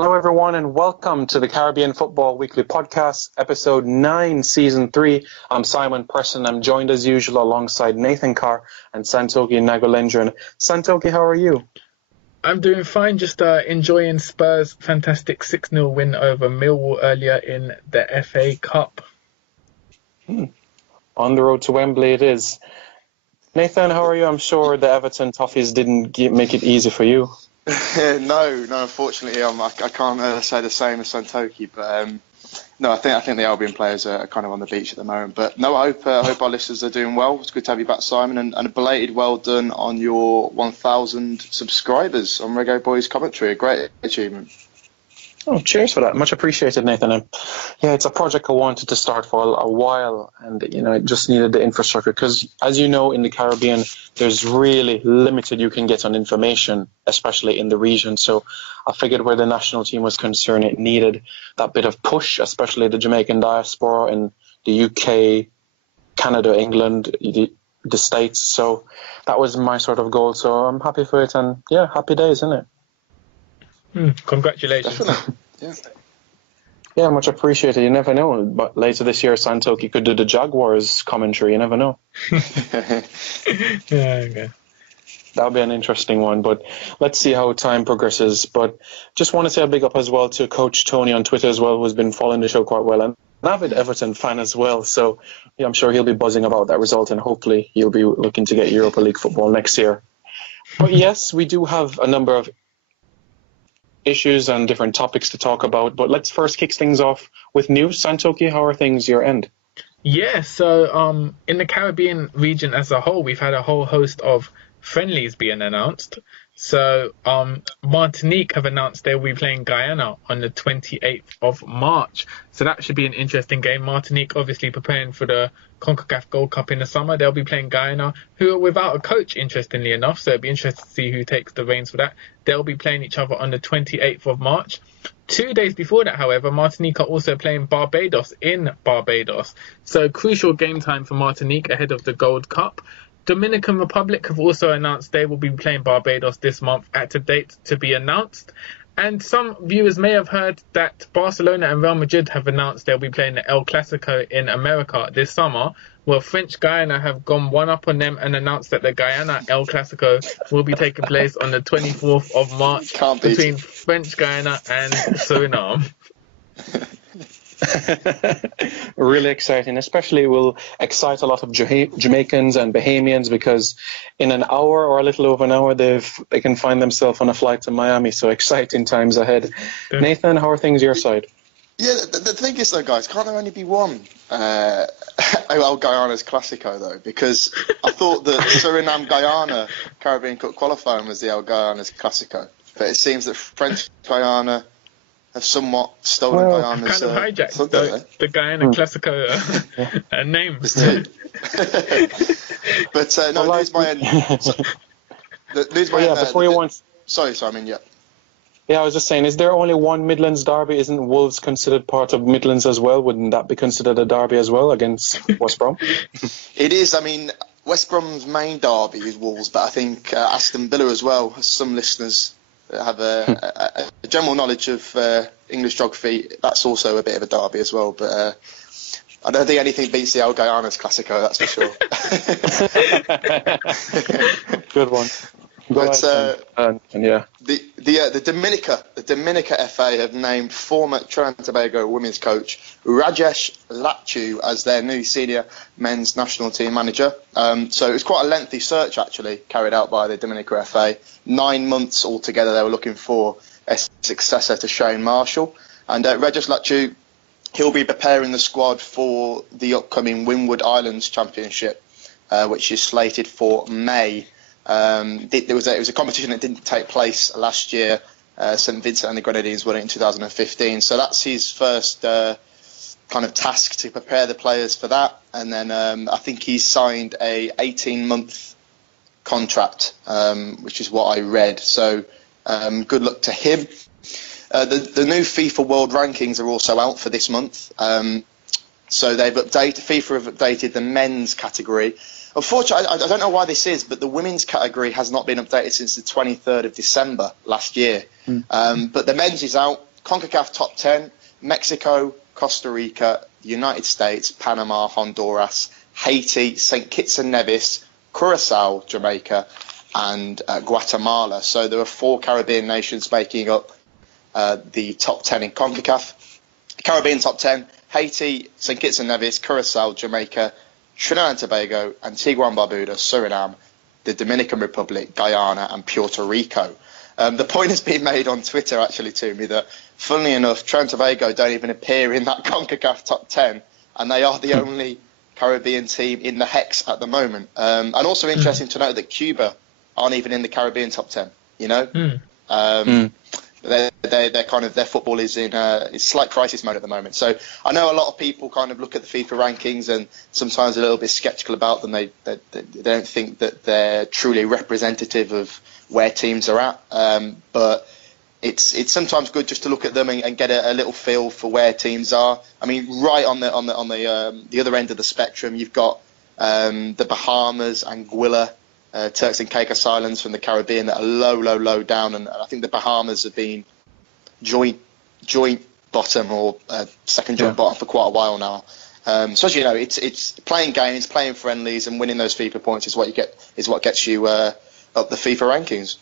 Hello, everyone, and welcome to the Caribbean Football Weekly Podcast, Episode 9, Season 3. I'm Simon Preston. I'm joined, as usual, alongside Nathan Carr and Santokie Nagulendran. Santokie, how are you? I'm doing fine, just enjoying Spurs' fantastic 6-0 win over Millwall earlier in the FA Cup. On the road to Wembley it is. Nathan, how are you? I'm sure the Everton Toffees didn't make it easy for you. No, unfortunately, I can't say the same as Santokie, but no, I think the Albion players are kind of on the beach at the moment. But no, I hope our listeners are doing well. It's good to have you back, Simon, and a belated well done on your 1,000 subscribers on Reggae Boyz commentary. A great achievement. Oh, cheers for that. Much appreciated, Nathan. And yeah, it's a project I wanted to start for a while, and it just needed the infrastructure because, as you know, in the Caribbean, there's really limited you can get on information, especially in the region. So I figured where the national team was concerned, it needed that bit of push, especially the Jamaican diaspora in the UK, Canada, England, the States. So that was my sort of goal. So I'm happy for it, and yeah, happy days, isn't it? Congratulations. Definitely. Yeah. Yeah, much appreciated. You never know. But later this year, Santokie could do the Jaguars commentary. You never know. Yeah, okay. That'll be an interesting one. But let's see how time progresses. But just want to say a big up as well to Coach Tony on Twitter as well, who's been following the show quite well. And an avid Everton fan as well. So yeah, I'm sure he'll be buzzing about that result. And hopefully he'll be looking to get Europa League football next year. But yes, we do have a number of issues and different topics to talk about, but let's first kick things off with news. Santokie, how are things your end? Yeah, so in the Caribbean region as a whole, we've had a whole host of friendlies being announced. So Martinique have announced they'll be playing Guyana on the 28th of March. So that should be an interesting game. Martinique obviously preparing for the CONCACAF Gold Cup in the summer. They'll be playing Guyana, who are without a coach, interestingly enough. So it'll be interesting to see who takes the reins for that. They'll be playing each other on the 28th of March. 2 days before that, however, Martinique are also playing Barbados in Barbados. So crucial game time for Martinique ahead of the Gold Cup. Dominican Republic have also announced they will be playing Barbados this month at a date to be announced. And some viewers may have heard that Barcelona and Real Madrid have announced they'll be playing the El Clasico in America this summer. Well, French Guyana have gone one up on them and announced that the Guyana El Clasico will be taking place on the 24th of March between French Guyana and Suriname. Really exciting, especially will excite a lot of Jamaicans and Bahamians because in an hour or a little over an hour they can find themselves on a flight to Miami. So exciting times ahead. Yeah. Nathan, how are things your side? Yeah, the thing is though, guys, can't there only be one Guyana's Clasico though? Because I thought that Suriname Guyana Caribbean Cup qualifying was the El Guyana's Clasico, but it seems that French Guyana have somewhat stolen Guyana's... kind of hijacked the Guyana Clasico name. But no, well, news my end. Before you want... Sorry, Simon, yeah. Yeah, I was just saying, is there only one Midlands derby? Isn't Wolves considered part of Midlands as well? Wouldn't that be considered a derby as well against West Brom? It is. I mean, West Brom's main derby is Wolves, but I think Aston Villa as well, as some listeners have a general knowledge of English geography, that's also a bit of a derby as well. But I don't think anything beats the El Guyana's Clasico, that's for sure. Good one. But yeah. The Dominica FA have named former Trinidad and Tobago women's coach Rajesh Lachu as their new senior men's national team manager. So it was quite a lengthy search actually carried out by the Dominica FA. 9 months altogether they were looking for a successor to Shane Marshall. And Rajesh Lachu, he'll be preparing the squad for the upcoming Windward Islands Championship, which is slated for May. It was a competition that didn't take place last year. St Vincent and the Grenadines won it in 2015. So that's his first kind of task to prepare the players for that. And then I think he's signed a 18-month contract, which is what I read. So good luck to him. The new FIFA World Rankings are also out for this month. So FIFA have updated the men's category. Unfortunately, I don't know why this is, but the women's category has not been updated since the 23rd of December last year. But the men's is out. CONCACAF top 10, Mexico, Costa Rica, the United States, Panama, Honduras, Haiti, St. Kitts and Nevis, Curacao, Jamaica, and Guatemala. So there are 4 Caribbean nations making up the top 10 in CONCACAF. Caribbean top 10, Haiti, St. Kitts and Nevis, Curacao, Jamaica, Trinidad and Tobago, Antigua and Barbuda, Suriname, the Dominican Republic, Guyana, and Puerto Rico. The point has been made on Twitter, actually, to me, that, funnily enough, Trinidad and Tobago don't even appear in that CONCACAF top 10, and they are the only Caribbean team in the hex at the moment. And also interesting to note that Cuba aren't even in the Caribbean top 10, you know? They're kind of, their football is in slight crisis mode at the moment. So I know a lot of people kind of look at the FIFA rankings and sometimes a little bit sceptical about them. They don't think that they're truly representative of where teams are at. But it's sometimes good just to look at them and get a little feel for where teams are. I mean, right on the other end of the spectrum, you've got the Bahamas, Anguilla, Turks and Caicos Islands from the Caribbean that are low down, and I think the Bahamas have been joint bottom or second joint bottom for quite a while now. So as you know, it's playing games, playing friendlies, and winning those FIFA points is what gets you up the FIFA rankings.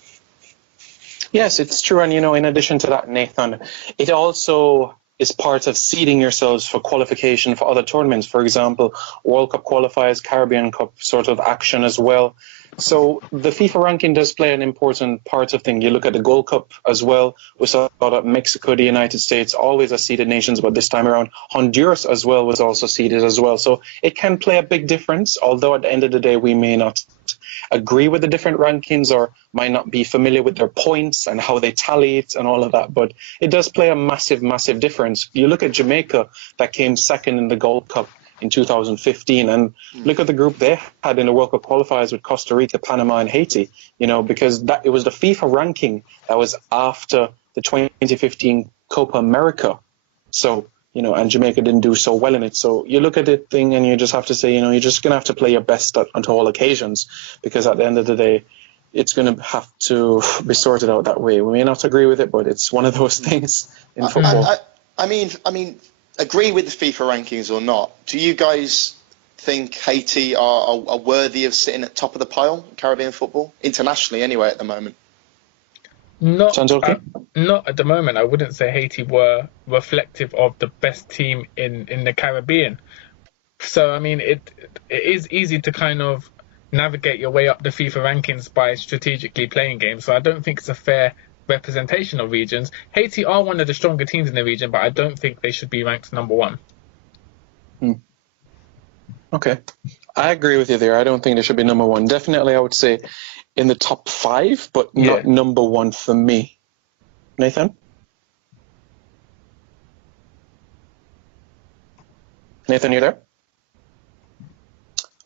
Yes, it's true. And, in addition to that, Nathan, it also is part of seeding yourselves for qualification for other tournaments. For example, World Cup qualifiers, Caribbean Cup sort of action as well. So the FIFA ranking does play an important part of things. You look at the Gold Cup as well. We saw that Mexico, the United States, always are seeded nations, but this time around, Honduras as well was also seeded as well. So it can play a big difference, although at the end of the day, we may not agree with the different rankings or might not be familiar with their points and how they tally it and all of that. But it does play a massive, massive difference. You look at Jamaica that came second in the Gold Cup in 2015 and look at the group they had in the World Cup qualifiers with Costa Rica, Panama and Haiti, because it was the FIFA ranking that was after the 2015 Copa America. So, and Jamaica didn't do so well in it. So you look at the thing and you just have to say, you're just going to have to play your best on all occasions, because at the end of the day, it's going to have to be sorted out that way. We may not agree with it, but it's one of those things in football. I mean, agree with the FIFA rankings or not, do you guys think Haiti are worthy of sitting at top of the pile in Caribbean football, internationally anyway, at the moment? Not at the moment. I wouldn't say Haiti were reflective of the best team in the Caribbean. So, I mean, it is easy to kind of navigate your way up the FIFA rankings by strategically playing games. So I don't think it's a fair representation of regions. Haiti are one of the stronger teams in the region, but I don't think they should be ranked number 1. Okay. I agree with you there. I don't think they should be number 1. Definitely, I would say in the top 5, but not number 1 for me. Nathan? Nathan, you there?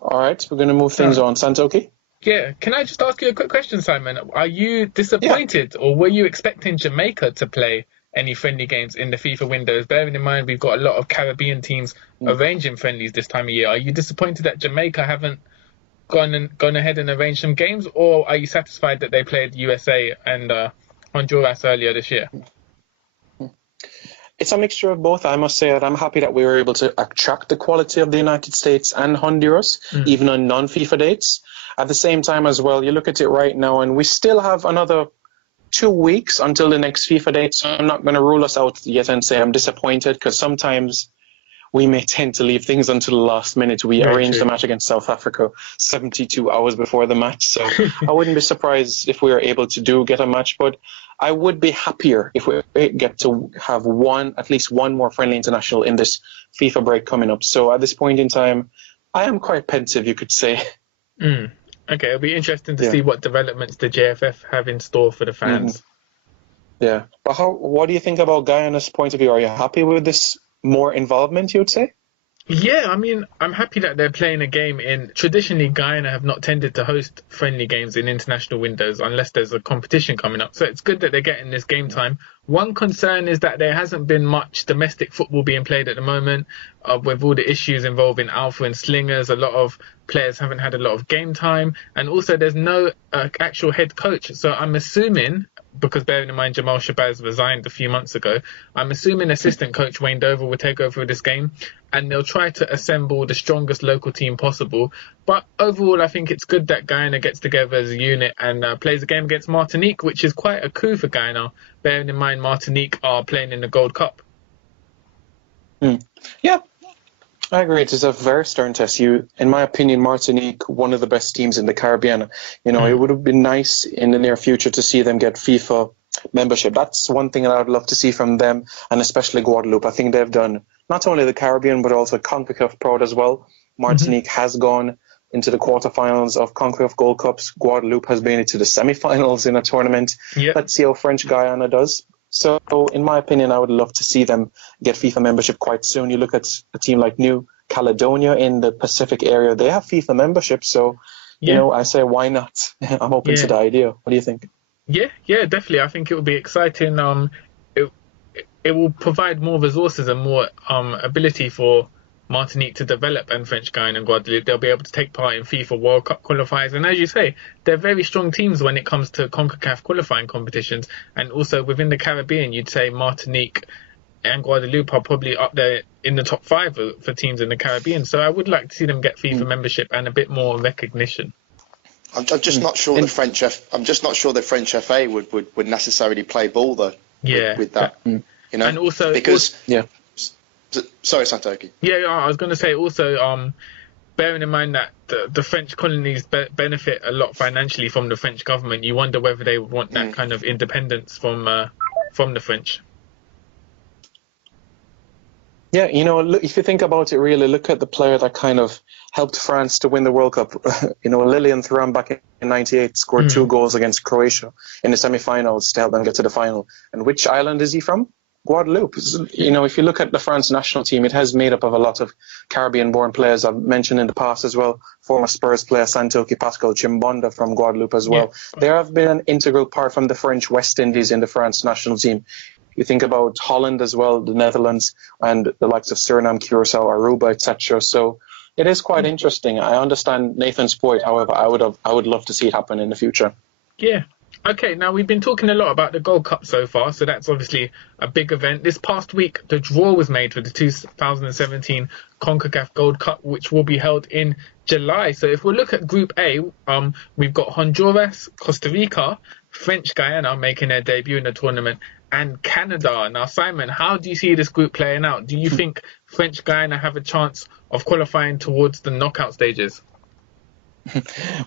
All right, we're going to move things on. Santokie? Yeah, can I just ask you a quick question, Simon? Are you disappointed or were you expecting Jamaica to play any friendly games in the FIFA windows? Bearing in mind we've got a lot of Caribbean teams arranging friendlies this time of year. Are you disappointed that Jamaica haven't gone ahead and arranged some games, or are you satisfied that they played USA and Honduras earlier this year? It's a mixture of both. I must say that I'm happy that we were able to attract the quality of the United States and Honduras, even on non-FIFA dates. At the same time as well, you look at it right now, and we still have another 2 weeks until the next FIFA date. So I'm not going to rule us out yet and say I'm disappointed, because sometimes we may tend to leave things until the last minute. We arranged the match against South Africa 72 hours before the match. So I wouldn't be surprised if we were able to get a match, but I would be happier if we get to have at least one more friendly international in this FIFA break coming up. So at this point in time, I am quite pensive, you could say. Okay, it'll be interesting to see what developments the JFF have in store for the fans. Yeah, but what do you think about Guyana's point of view? Are you happy with this more involvement, you would say? Yeah, I mean, I'm happy that they're playing a game in... Traditionally, Guyana have not tended to host friendly games in international windows unless there's a competition coming up. So it's good that they're getting this game time. One concern is that there hasn't been much domestic football being played at the moment. With all the issues involving alpha and slingers, a lot of players haven't had a lot of game time. And also, there's no actual head coach. So I'm assuming because bearing in mind Jamal Shabazz resigned a few months ago, I'm assuming assistant coach Wayne Dover will take over this game, and they'll try to assemble the strongest local team possible. But overall, I think it's good that Guyana gets together as a unit and plays a game against Martinique, which is quite a coup for Guyana, bearing in mind Martinique are playing in the Gold Cup. Yeah, I agree. It is a very stern test. In my opinion, Martinique, one of the best teams in the Caribbean. It would have been nice in the near future to see them get FIFA membership. That's one thing that I'd love to see from them, and especially Guadeloupe. I think they've done not only the Caribbean, but also CONCACAF Pro as well. Martinique has gone into the quarterfinals of CONCACAF Gold Cups. Guadeloupe has been into the semifinals in a tournament. Yep. Let's see how French Guyana does. So, in my opinion, I would love to see them get FIFA membership quite soon. You look at a team like New Caledonia in the Pacific area, they have FIFA membership. So, I say, why not? I'm open to the idea. What do you think? Yeah, definitely. I think it will be exciting. It will provide more resources and more ability for Martinique to develop, and French Guyana and Guadeloupe. They'll be able to take part in FIFA World Cup qualifiers. And as you say, they're very strong teams when it comes to CONCACAF qualifying competitions. And also within the Caribbean, you'd say Martinique and Guadeloupe are probably up there in the top 5 for teams in the Caribbean. So I would like to see them get FIFA membership and a bit more recognition. I'm just not sure the French. I'm just not sure the French FA would necessarily play ball though. Yeah, with that. And also because sorry, Santokie. Yeah, I was going to say also, bearing in mind that the French colonies benefit a lot financially from the French government, you wonder whether they would want that kind of independence from the French. Yeah, look, if you think about it, really, look at the player that kind of helped France to win the World Cup. Lilian Thuram back in '98 scored 2 goals against Croatia in the semi-finals to help them get to the final. And which island is he from? Guadeloupe. If you look at the France national team, it has made up of a lot of Caribbean-born players. I've mentioned in the past as well, former Spurs player Santokie Pascal Chimbonda from Guadeloupe as well. Yeah. They have been an integral part from the French West Indies in the France national team. You think about Holland as well, the Netherlands, and the likes of Suriname, Curacao, Aruba, etc. So it is quite interesting. I understand Nathan's point. However, I would love to see it happen in the future. Yeah. Okay, now we've been talking a lot about the Gold Cup so far, so that's obviously a big event. This past week, the draw was made for the 2017 CONCACAF Gold Cup, which will be held in July. So if we look at Group A, we've got Honduras, Costa Rica, French Guyana making their debut in the tournament, and Canada. Now, Simon, how do you see this group playing out? Do you think French Guyana have a chance of qualifying towards the knockout stages?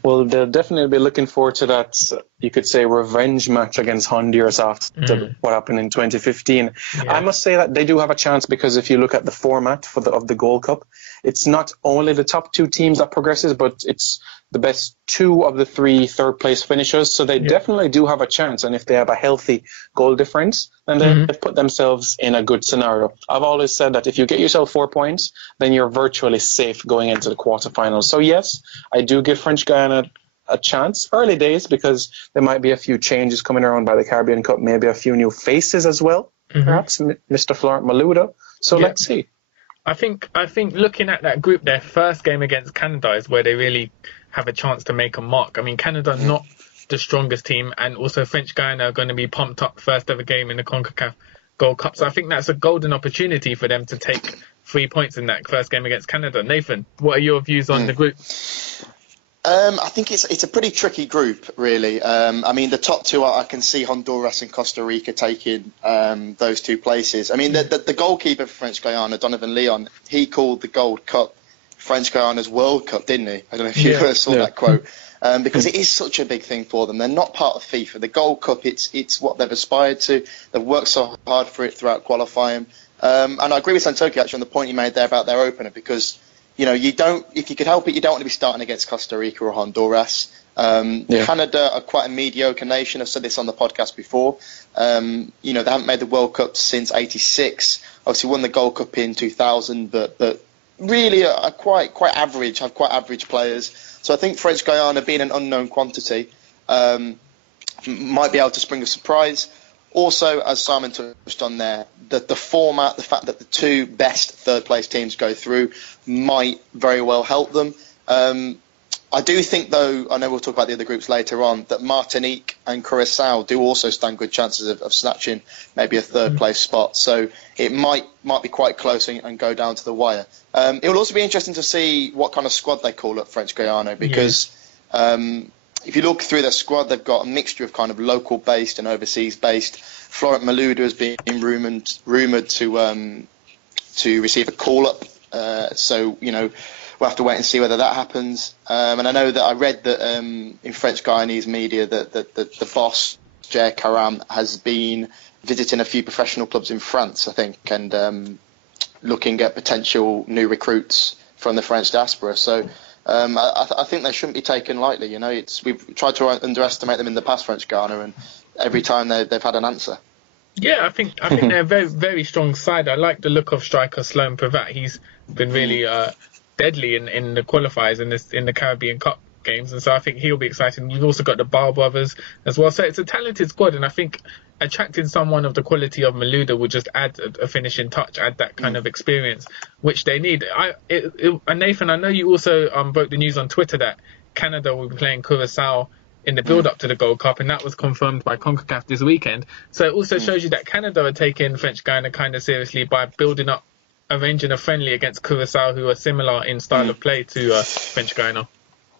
Well, they'll definitely be looking forward to that, you could say, revenge match against Honduras after what happened in 2015. Yeah. I must say that they do have a chance, because if you look at the format of the Gold Cup, it's not only the top 2 teams that progresses, but it's the best 2 of the 3 third-place finishers. So they definitely do have a chance. And if they have a healthy goal difference, then they've put themselves in a good scenario. I've always said that if you get yourself 4 points, then you're virtually safe going into the quarterfinals. So yes, I do give French Guyana a chance. Early days, because there might be a few changes coming around by the Caribbean Cup, maybe a few new faces as well, perhaps Mr. Florent Malouda. So let's see. I think looking at that group, their first game against Canada is where they really have a chance to make a mark. I mean, Canada not the strongest team, and also French Guyana are going to be pumped up first ever game in the CONCACAF Gold Cup. So I think that's a golden opportunity for them to take 3 points in that first game against Canada. Nathan, what are your views on the group? I think it's a pretty tricky group, really. I mean, the top 2, I can see Honduras and Costa Rica taking those 2 places. I mean, the goalkeeper for French Guyana, Donovan Leon, he called the Gold Cup French Guyana's World Cup, didn't he? I don't know if you ever saw that quote. Because it is such a big thing for them. They're not part of FIFA. The Gold Cup, it's what they've aspired to. They've worked so hard for it throughout qualifying. And I agree with Santokie actually on the point you made there about their opener, because if you could help it, you don't want to be starting against Costa Rica or Honduras. Canada are quite a mediocre nation. I've said this on the podcast before. They haven't made the World Cup since '86. Obviously won the Gold Cup in 2000, but really are quite average, have quite average players. So I think French Guyana, being an unknown quantity, might be able to spring a surprise. Also, as Simon touched on there, the format, the fact that the 2 best third-place teams go through might very well help them. I do think, though, I know we'll talk about the other groups later on, that Martinique and Curacao do also stand good chances of snatching maybe a third place spot. So it might be quite close and go down to the wire. It will also be interesting to see what kind of squad they call up French Guiana, because if you look through their squad, they've got a mixture of kind of local-based and overseas-based. Florent Malouda has been rumoured to receive a call-up. So, you know, we'll have to wait and see whether that happens. And I know that I read that in French Guyanese media that the boss, Jay Karam, has been visiting a few professional clubs in France, I think, and looking at potential new recruits from the French diaspora. So I think they shouldn't be taken lightly. You know, we've tried to underestimate them in the past, French Guiana, and every time they've had an answer. Yeah, I think they're a very, very strong side. I like the look of striker Sloan Pravat. He's been really deadly in the qualifiers in the Caribbean Cup games, and so I think he'll be exciting. You've also got the Bar brothers as well, so it's a talented squad, and I think attracting someone of the quality of Malouda will just add a finishing touch, add that kind of experience which they need. And Nathan, I know you also broke the news on Twitter that Canada will be playing Curacao in the build-up to the Gold Cup, and that was confirmed by CONCACAF this weekend. So it also shows you that Canada are taking French Guiana kind of seriously by arranging a friendly against Curacao, who are similar in style of play to French Guiana.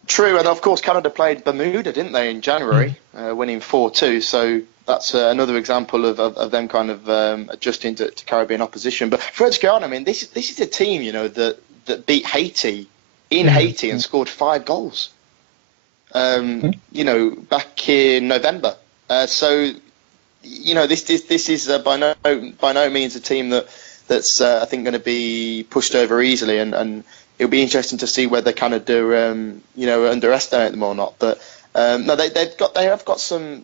True, and of course Canada played Bermuda, didn't they, in January, winning 4-2. So that's another example of them kind of adjusting to Caribbean opposition. But French Guiana, I mean, this is a team, you know, that beat Haiti in Haiti and scored 5 goals. You know, back in November. So, you know, this is by no means a team that's I think going to be pushed over easily, and it'll be interesting to see whether Canada you know, underestimate them or not. But no, they have got some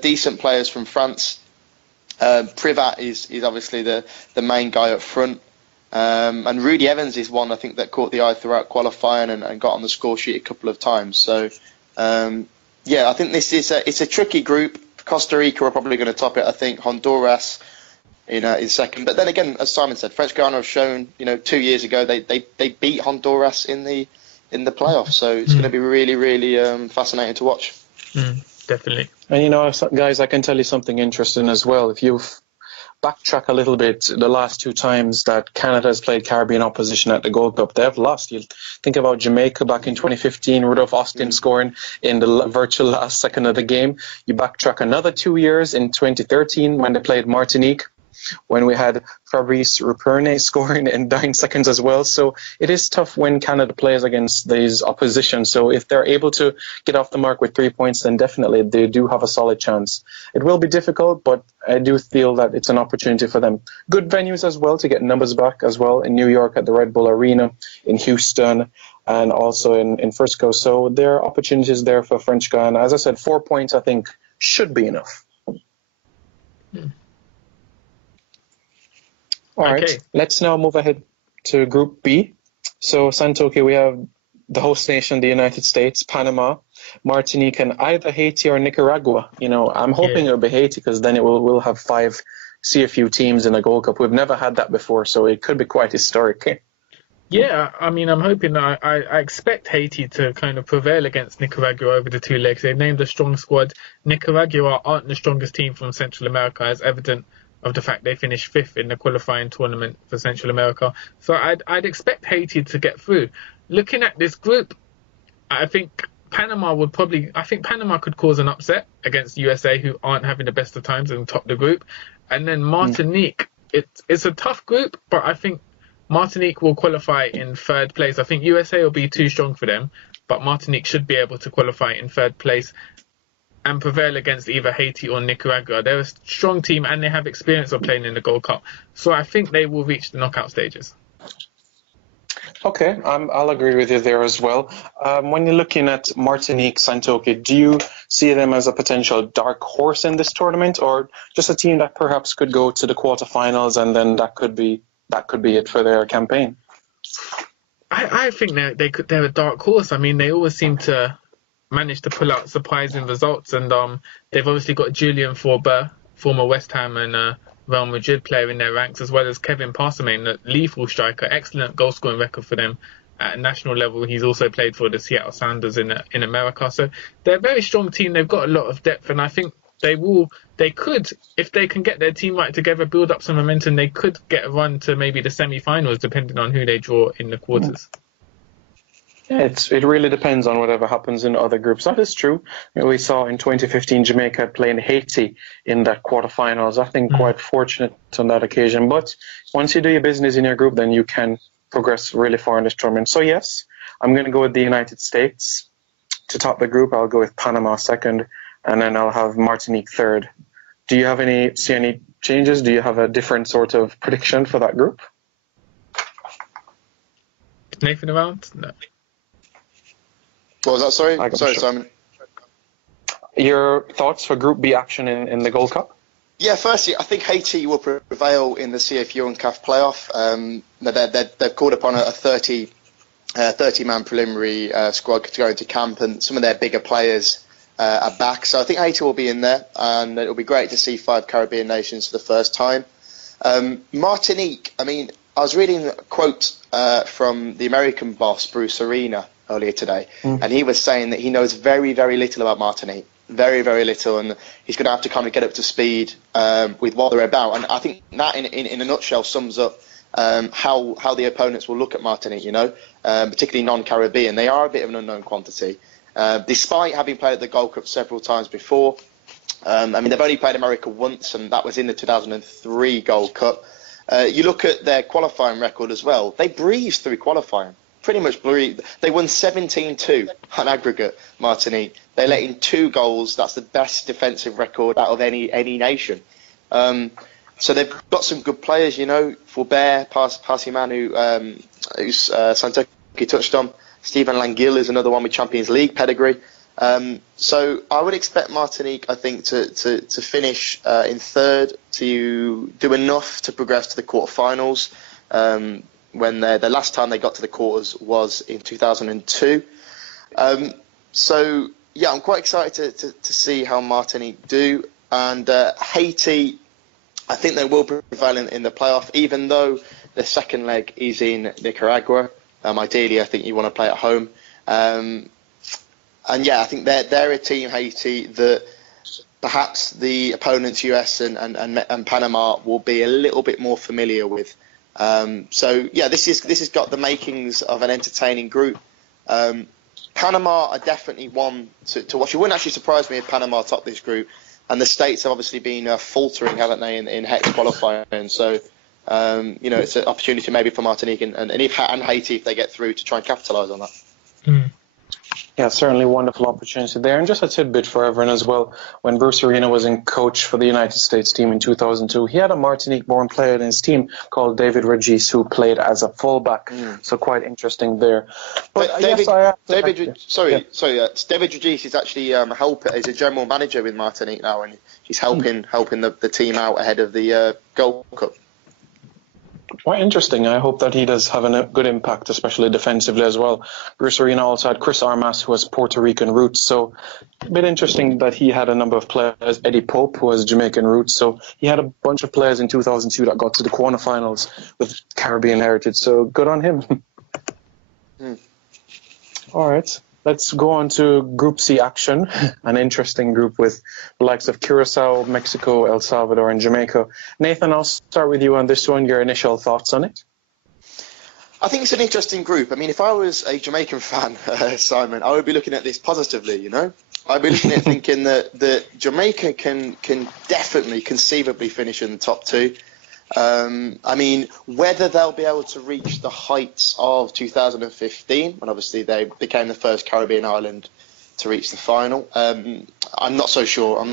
decent players from France. Privat is obviously the main guy up front. And Rudy Evans is one, I think, that caught the eye throughout qualifying and got on the score sheet a couple of times. So yeah, I think this is it's a tricky group. Costa Rica are probably going to top it. I think Honduras in second. But then again, as Simon said, French Guiana have shown, you know, 2 years ago they beat Honduras in the playoffs. So it's going to be really, really fascinating to watch. Definitely. And, you know, guys, I can tell you something interesting as well. If you backtrack a little bit, the last 2 times that Canada has played Caribbean opposition at the Gold Cup, they have lost. You think about Jamaica back in 2015, Rudolph Austin scoring in the virtual last second of the game. You backtrack another 2 years in 2013 when they played Martinique, when we had Fabrice Ruperne scoring in 9 seconds as well. So it is tough when Canada plays against these opposition. So if they're able to get off the mark with 3 points, then definitely they do have a solid chance. It will be difficult, but I do feel that it's an opportunity for them. Good venues as well to get numbers back as well, in New York at the Red Bull Arena, in Houston, and also in Frisco. So there are opportunities there for French Guiana. As I said, 4 points I think should be enough. All right, let's now move ahead to Group B. So, Santokie, we have the host nation, the United States, Panama, Martinique, and either Haiti or Nicaragua. You know, I'm hoping it'll be Haiti, because then we'll have 5 CFU teams in a Gold Cup. We've never had that before, so it could be quite historic. Yeah, I mean, I'm hoping that I expect Haiti to kind of prevail against Nicaragua over the 2 legs. They've named a strong squad. Nicaragua aren't the strongest team from Central America, as evident of the fact they finished 5th in the qualifying tournament for Central America. So I'd expect Haiti to get through. Looking at this group, I think Panama could cause an upset against USA, who aren't having the best of times, and top the group. And then Martinique, it's a tough group, but I think Martinique will qualify in 3rd place. I think USA will be too strong for them, but Martinique should be able to qualify in 3rd place and prevail against either Haiti or Nicaragua. They're a strong team and they have experience of playing in the Gold Cup. So I think they will reach the knockout stages. Okay, I'll agree with you there as well. When you're looking at Martinique, Santokie, do you see them as a potential dark horse in this tournament, or just a team that perhaps could go to the quarterfinals and then that could be it for their campaign? I think they're a dark horse. I mean, they always seem to managed to pull out surprising results, and they've obviously got Julian Forbert, former West Ham and Real Madrid player, in their ranks, as well as Kevin Parsemane, the lethal striker, excellent goal scoring record for them, at a national level. He's also played for the Seattle Sounders in America. So they're a very strong team. They've got a lot of depth, and I think they could, if they can get their team right together, build up some momentum, they could get a run to maybe the semi-finals, depending on who they draw in the quarters. Yeah, it really depends on whatever happens in other groups. That is true. We saw in 2015 Jamaica playing Haiti in the quarterfinals. I think quite fortunate on that occasion. But once you do your business in your group, then you can progress really far in this tournament. So yes, I'm going to go with the United States to top the group. I'll go with Panama second, and then I'll have Martinique third. Do you see any changes? Do you have a different sort of prediction for that group? Nathan around? No. What was that? Sorry, Simon. Your thoughts for Group B action in the Gold Cup? Yeah, firstly, I think Haiti will prevail in the CFU-UNCAF playoff. They've called upon a 30-man preliminary squad to go into camp, and some of their bigger players are back. So I think Haiti will be in there, and it'll be great to see 5 Caribbean nations for the first time. Martinique, I mean, I was reading a quote from the American boss, Bruce Arena, earlier today, and he was saying that he knows very, very little about Martinique. Very, very little, and he's going to have to kind of get up to speed with what they're about. And I think that, in a nutshell, sums up how the opponents will look at Martinique, particularly non-Caribbean. They are a bit of an unknown quantity, despite having played at the Gold Cup several times before. I mean, they've only played America once, and that was in the 2003 Gold Cup. You look at their qualifying record as well. They breezed through qualifying. Pretty much breezed. They won 17-2 on aggregate, Martinique. They let in 2 goals. That's the best defensive record out of any nation. So they've got some good players, Fulbert, Parsiman, who's Santokie touched on. Stephen Langill is another one with Champions League pedigree. So I would expect Martinique, I think, to finish in third, to do enough to progress to the quarterfinals. When the last time they got to the quarters was in 2002. So yeah, I'm quite excited to see how Martinique do. And Haiti, I think they will prevail in the playoff, even though the second leg is in Nicaragua. Ideally, I think you want to play at home. And yeah, I think they're a team, Haiti, that perhaps the opponents, US and Panama, will be a little bit more familiar with. So yeah, this has got the makings of an entertaining group. Panama are definitely one to watch. It wouldn't actually surprise me if Panama top this group. And the States have obviously been faltering, haven't they, in Hex qualifying. So it's an opportunity maybe for Martinique and Haiti, if they get through, to try and capitalise on that. Yeah, certainly wonderful opportunity there. And just a tidbit for everyone as well, when Bruce Arena was in coach for the United States team in 2002, he had a Martinique-born player in his team called David Regis, who played as a fullback. So quite interesting there. But David David Regis is actually he's a general manager with Martinique now, and he's helping the team out ahead of the Gold Cup. Quite interesting. I hope that he does have a good impact, especially defensively as well. Bruce Arena also had Chris Armas, who has Puerto Rican roots. So a bit interesting that he had a number of players. Eddie Pope, who has Jamaican roots. So he had a bunch of players in 2002 that got to the quarterfinals with Caribbean heritage. So good on him. All right. Let's go on to Group C action, an interesting group with the likes of Curacao, Mexico, El Salvador, and Jamaica. Nathan, I'll start with you on this one. Your initial thoughts on it? I think it's an interesting group. I mean, if I was a Jamaican fan, Simon, I would be looking at this positively, I'd be looking at thinking that Jamaica can definitely, conceivably finish in the top 2. I mean, whether they'll be able to reach the heights of 2015, when obviously they became the first Caribbean island to reach the final, I'm not so sure.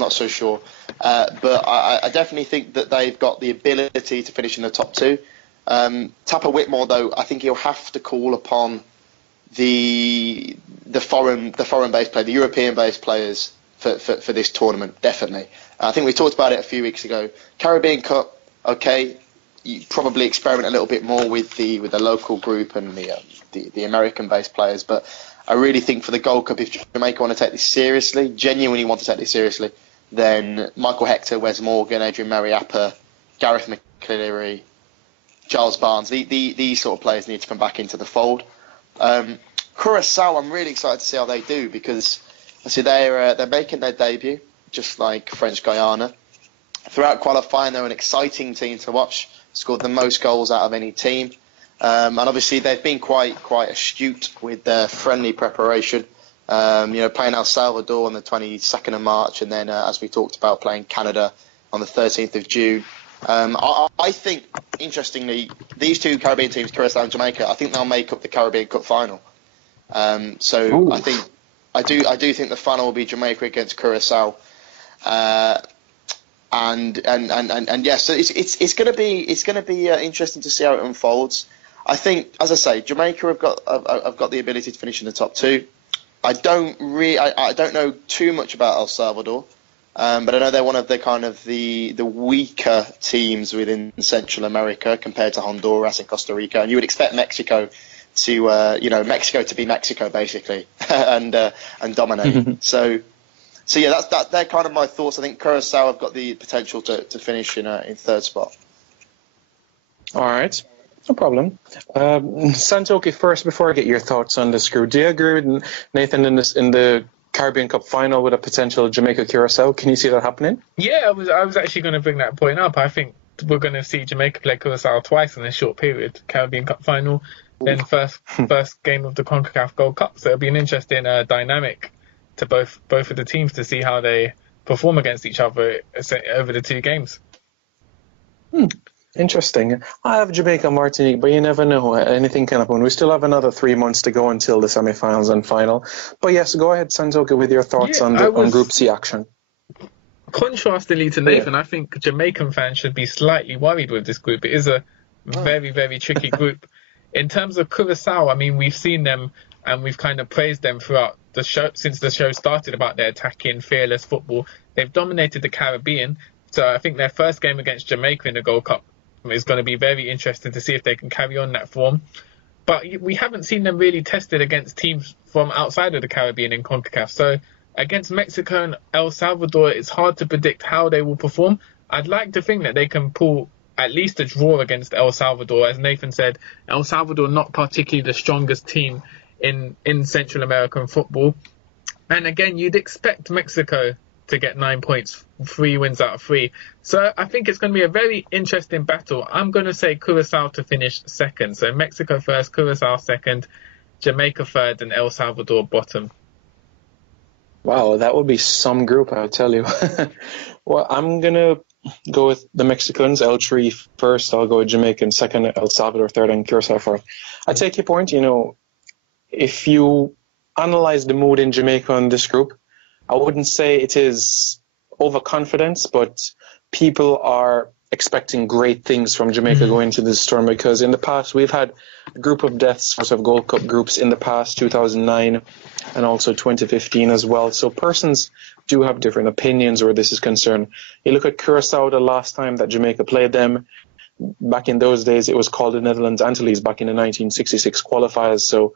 But I definitely think that they've got the ability to finish in the top 2. Tapper Whitmore, though, I think he'll have to call upon the foreign-based players, the European-based players for this tournament, definitely. I think we talked about it a few weeks ago. Caribbean Cup. Okay, you probably experiment a little bit more with the local group and the American-based players, but I really think for the Gold Cup, if Jamaica want to take this seriously, genuinely want to take this seriously, then Michael Hector, Wes Morgan, Adrian Mariappa, Gareth McCleary, Giles Barnes, these sort of players need to come back into the fold. Curacao, I'm really excited to see how they do because I see they're making their debut, just like French Guyana. Throughout qualifying, they're an exciting team to watch. Scored the most goals out of any team, and obviously they've been quite astute with their friendly preparation. Playing El Salvador on the 22nd of March, and then as we talked about, playing Canada on the 13th of June. I think, interestingly, these two Caribbean teams, Curacao and Jamaica, I think they'll make up the Caribbean Cup final. Ooh. I do think the final will be Jamaica against Curacao, and yeah, so it's going to be interesting to see how it unfolds. I think, as I say, Jamaica have got the ability to finish in the top two. I don't know too much about El Salvador. But I know they're one of the weaker teams within Central America compared to Honduras and Costa Rica, and you would expect Mexico to be Mexico basically and dominate. So yeah, they're kind of my thoughts. I think Curacao have got the potential to finish in third spot. All right, no problem. Santokie, first, before I get your thoughts on this group, do you agree with Nathan in the Caribbean Cup final with a potential Jamaica-Curacao? Can you see that happening? Yeah, I was actually going to bring that point up. I think we're going to see Jamaica play Curacao twice in a short period. Caribbean Cup final, then first game of the CONCACAF Gold Cup. So it'll be an interesting dynamic to both of the teams to see how they perform against each other over the two games. Interesting. I have Jamaica, Martinique, but you never know. Anything can happen. We still have another 3 months to go until the semi-finals and final. But yes, go ahead, Santokie, with your thoughts on Group C action. Contrastingly to Nathan, I think Jamaican fans should be slightly worried with this group. It is a very, very tricky group. In terms of Curacao, I mean, we've seen them and we've kind of praised them throughout the show, since the show started, about their attacking, fearless football. They've dominated the Caribbean. So I think their first game against Jamaica in the Gold Cup is going to be very interesting to see if they can carry on that form. But we haven't seen them really tested against teams from outside of the Caribbean in CONCACAF. So against Mexico and El Salvador, it's hard to predict how they will perform. I'd like to think that they can pull at least a draw against El Salvador. As Nathan said, El Salvador not particularly the strongest team in Central American football. And again, you'd expect Mexico to get 9 points, 3 wins out of 3. So I think it's going to be a very interesting battle. I'm going to say Curacao to finish second. So Mexico first, Curacao second, Jamaica third, and El Salvador bottom. Wow, that would be some group, I'll tell you. Well, I'm going to go with the Mexicans, L3 first. I'll go with Jamaican second, El Salvador third, and Curacao fourth. I take your point. If you analyze the mood in Jamaica in this group, I wouldn't say it is overconfidence, but people are expecting great things from Jamaica going into this tournament, because in the past we've had a group of deaths for sort of Gold Cup groups in the past, 2009 and also 2015 as well. So persons do have different opinions where this is concerned. You look at Curacao, the last time that Jamaica played them, back in those days it was called the Netherlands Antilles back in the 1966 qualifiers. So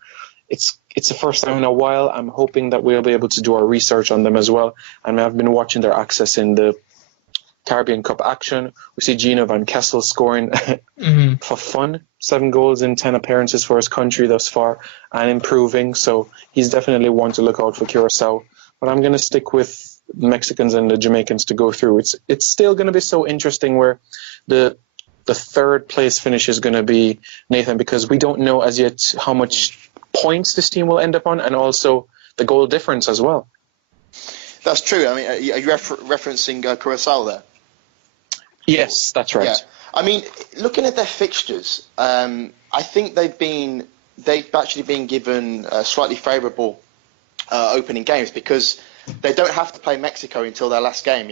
it's the first time in a while. I'm hoping that we'll be able to do our research on them as well. And I've been watching their access in the Caribbean Cup action. We see Gino Van Kessel scoring for fun. 7 goals in 10 appearances for his country thus far and improving. So he's definitely one to look out for Curacao. But I'm going to stick with the Mexicans and the Jamaicans to go through. It's still going to be so interesting where the third place finish is going to be, Nathan, because we don't know as yet how much points this team will end up on, and also the goal difference as well. That's true. I mean, are you referencing Curacao there? Yes, that's right. Yeah. I mean, looking at their fixtures, I think they've actually been given slightly favourable opening games, because they don't have to play Mexico until their last game,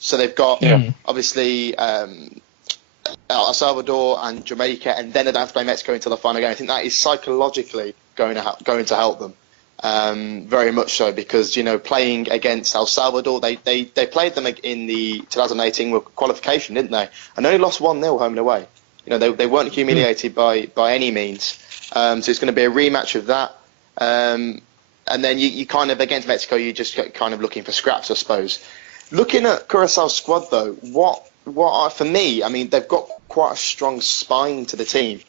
So they've got obviously El Salvador and Jamaica, and then they don't have to play Mexico until the final game. I think that is psychologically going to help them very much so, because playing against El Salvador, they played them in the 2018 World Cup qualification, didn't they? And only lost 1-0 home and away. They weren't humiliated by any means. So it's going to be a rematch of that. And then you kind of, against Mexico, you're just kind of looking for scraps, I suppose. Looking at Curaçao's squad, though, for me, I mean, they've got quite a strong spine to the team.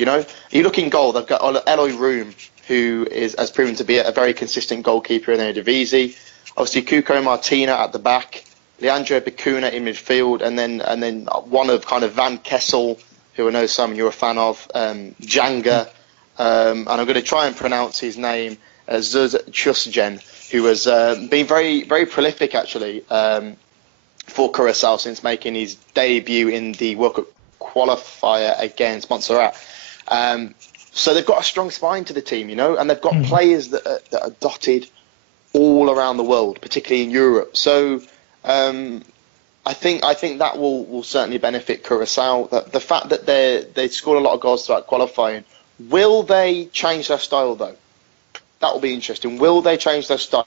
You know, you look in goal, they've got Eloy Room, who has proven to be a very consistent goalkeeper in the Eredivisie. Obviously, Cuco Martina at the back, Leandro Bacuna in midfield, and then one of kind of Van Kessel, who I know, Simon, you're a fan of, Janga, and I'm going to try and pronounce his name, Zuz Chusgen, who has been very, very prolific, actually, for Curaçao since making his debut in the World Cup qualifier against Montserrat. So they've got a strong spine to the team, you know, and they've got players that are dotted all around the world, particularly in Europe. So I think that will certainly benefit Curaçao. The fact that they scored a lot of goals throughout qualifying, will they change their style though? That will be interesting. Will they change their style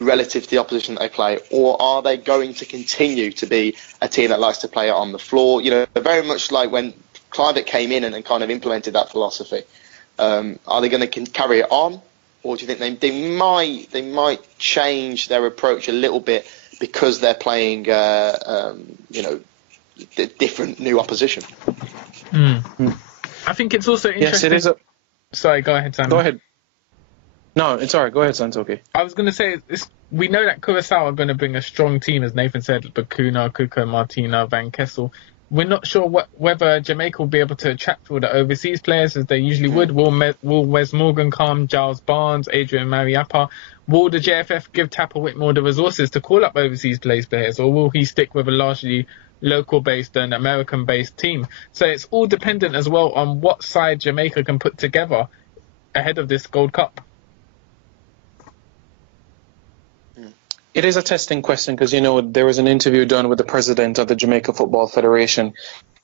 relative to the opposition that they play, or are they going to continue to be a team that likes to play it on the floor? You know, very much like when Clivett came in and kind of implemented that philosophy. Are they going to carry it on, or do you think they might change their approach a little bit because they're playing different new opposition? I think it's also interesting. Yes, it is. Sorry, go ahead, Simon. Go ahead. No, it's all right. Go ahead, Santokie. I was going to say, we know that Curaçao are going to bring a strong team, as Nathan said, Bacuna, Cuco Martina, Van Kessel. We're not sure whether Jamaica will be able to attract all the overseas players as they usually would. Will Wes Morgan come, Giles Barnes, Adrian Mariappa? Will the JFF give Tapper Whitmore the resources to call up overseas players, or will he stick with a largely local-based and American-based team? So it's all dependent as well on what side Jamaica can put together ahead of this Gold Cup. It is a testing question because, you know, there was an interview done with the president of the Jamaica Football Federation,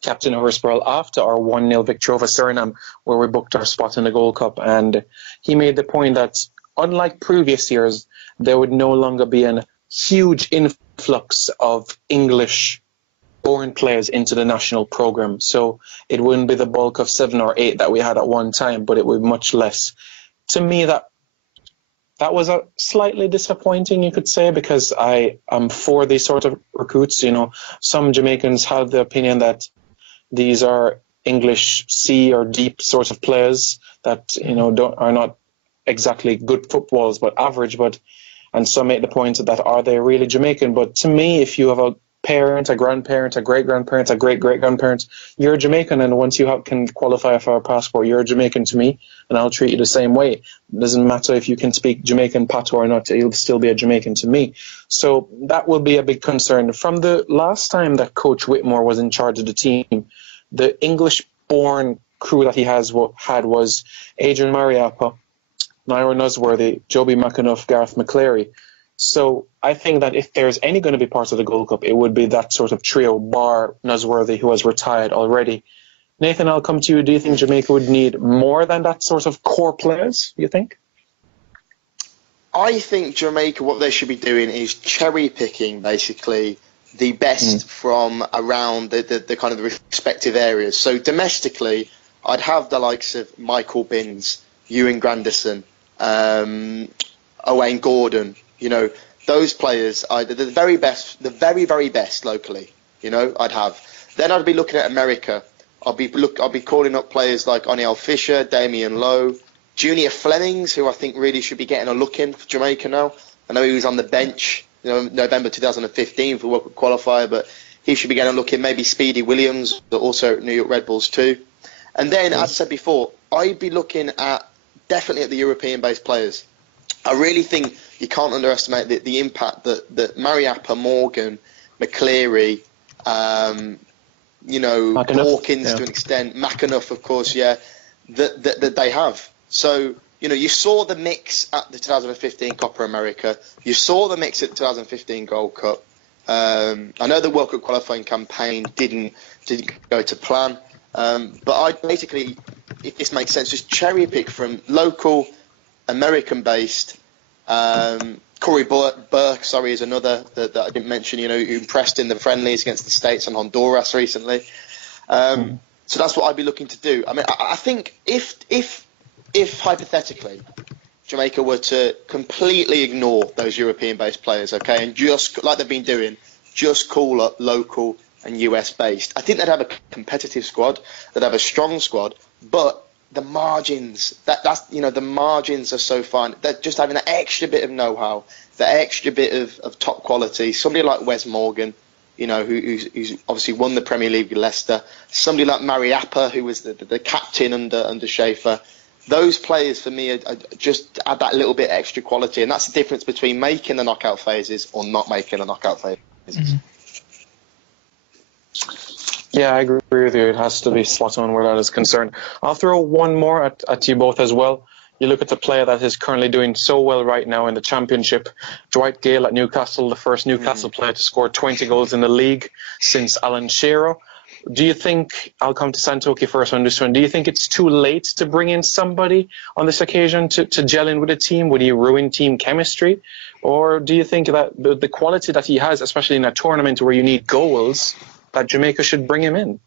Captain Horace Burrell, after our 1-0 victory over Suriname, where we booked our spot in the Gold Cup. And he made the point that, unlike previous years, there would no longer be a huge influx of English-born players into the national program. So it wouldn't be the bulk of 7 or 8 that we had at one time, but it would be much less. To me, that was a slightly disappointing, you could say, because I am for these sort of recruits. You know, some Jamaicans have the opinion that these are English C or deep sort of players that, you know, are not exactly good footballers, but average. And some make the point that are they really Jamaican? But to me, if you have a parent, a grandparent, a great-grandparent, a great-great-grandparent, you're Jamaican, and once you can qualify for a passport, you're Jamaican to me, and I'll treat you the same way. It doesn't matter if you can speak Jamaican patois or not, you'll still be a Jamaican to me. So that will be a big concern. From the last time that Coach Whitmore was in charge of the team, the English-born crew that he had was Adrian Mariappa, Naira Nusworthy, Joby McAnuff, Gareth McCleary. So I think that if there's any going to be part of the Gold Cup, it would be that sort of trio, bar Nusworthy, who has retired already. Nathan, I'll come to you. Do you think Jamaica would need more than that sort of core players, do you think? I think Jamaica, what they should be doing is cherry-picking, basically, the best from around the kind of the respective areas. So domestically, I'd have the likes of Michael Binns, Ewan Grandison, Owain Gordon. You know, those players are the very best, the very, very best locally. You know, I'd have. Then I'd be looking at America. I'll be calling up players like Oniel Fisher, Damian Lowe, Junior Flemings, who I think really should be getting a look in for Jamaica now. I know he was on the bench, you know, November 2015 for World Cup qualifier, but he should be getting a look in. Maybe Speedy Williams, but also New York Red Bulls too. And then, as I said before, I'd be looking at definitely at the European-based players. I really think you can't underestimate the impact that Mariappa, Morgan, McCleary, Hawkins to an extent, McAnuff, of course, that they have. So, you know, you saw the mix at the 2015 Copa America. You saw the mix at the 2015 Gold Cup. I know the World Cup qualifying campaign didn't go to plan, but I'd basically, if this makes sense, just cherry pick from local, American-based. Corey Burke, is another that I didn't mention, you know, who impressed in the friendlies against the States and Honduras recently. So that's what I'd be looking to do. I mean, I think if hypothetically Jamaica were to completely ignore those European-based players, okay, and just, like they've been doing, just call up local and US-based, I think they'd have a competitive squad, they'd have a strong squad, but the margins, the margins are so fine. That just having that extra bit of know-how, the extra bit of top quality. Somebody like Wes Morgan, who's obviously won the Premier League with Leicester. Somebody like Mariappa, who was the captain under Schaefer. Those players for me are just add that little bit extra quality, and that's the difference between making the knockout phases or not making the knockout phases. Mm-hmm. Yeah, I agree with you. It has to be spot on where that is concerned. I'll throw one more at you both as well. You look at the player that is currently doing so well right now in the Championship, Dwight Gale at Newcastle, the first Newcastle player to score 20 goals in the league since Alan Shearer. Do you think, I'll come to Santokie first on this one, do you think it's too late to bring in somebody on this occasion to gel in with a team? Would he ruin team chemistry? Or do you think that the quality that he has, especially in a tournament where you need goals, that Jamaica should bring him in?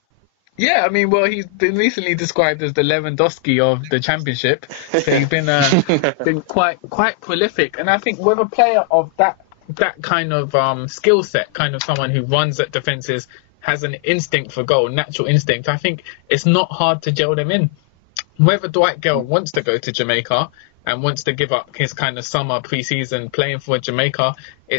Yeah, I mean, well, he's been recently described as the Lewandowski of the Championship. So he's been quite prolific. And I think with a player of that kind of skill set, kind of someone who runs at defences, has an instinct for goal, natural instinct, I think it's not hard to gel them in. Whether Dwight Gale wants to go to Jamaica and wants to give up his kind of summer pre-season playing for Jamaica,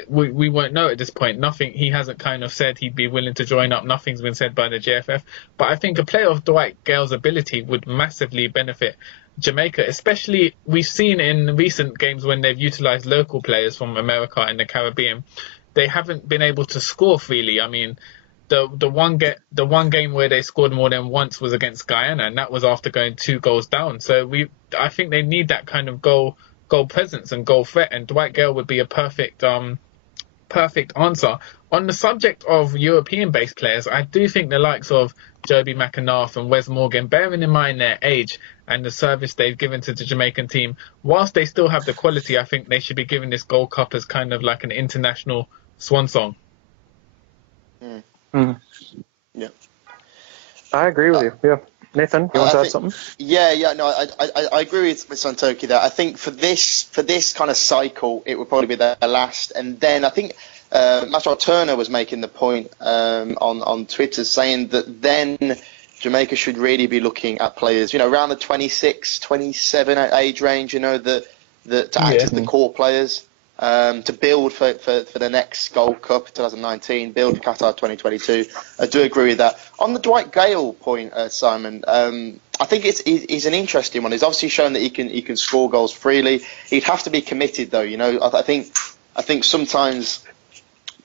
we won't know at this point. Nothing, he hasn't kind of said he'd be willing to join up. Nothing's been said by the JFF. But I think a player of Dwight Gale's ability would massively benefit Jamaica, especially we've seen in recent games when they've utilised local players from America and the Caribbean, they haven't been able to score freely. I mean, the one game where they scored more than once was against Guyana, and that was after going 2 goals down. So I think they need that kind of goal presence and goal threat, and Dwight Gale would be a perfect answer. On the subject of European-based players, I do think the likes of Joby McAnuff and Wes Morgan, bearing in mind their age and the service they've given to the Jamaican team, whilst they still have the quality, I think they should be given this Gold Cup as kind of like an international swan song. Mm-hmm. Yeah, I agree with you. Yeah, Nathan, you want to add something? No, I agree with Santokie there. I think for this kind of cycle, it would probably be their last. And then I think MacLeod Turner was making the point on Twitter, saying that then Jamaica should really be looking at players, around the 26, 27 age range, that to act as the core players. To build for the next Gold Cup 2019, build for Qatar 2022. I do agree with that. On the Dwight Gale point, Simon, I think he's an interesting one. He's obviously shown that he can score goals freely. He'd have to be committed, though. I think sometimes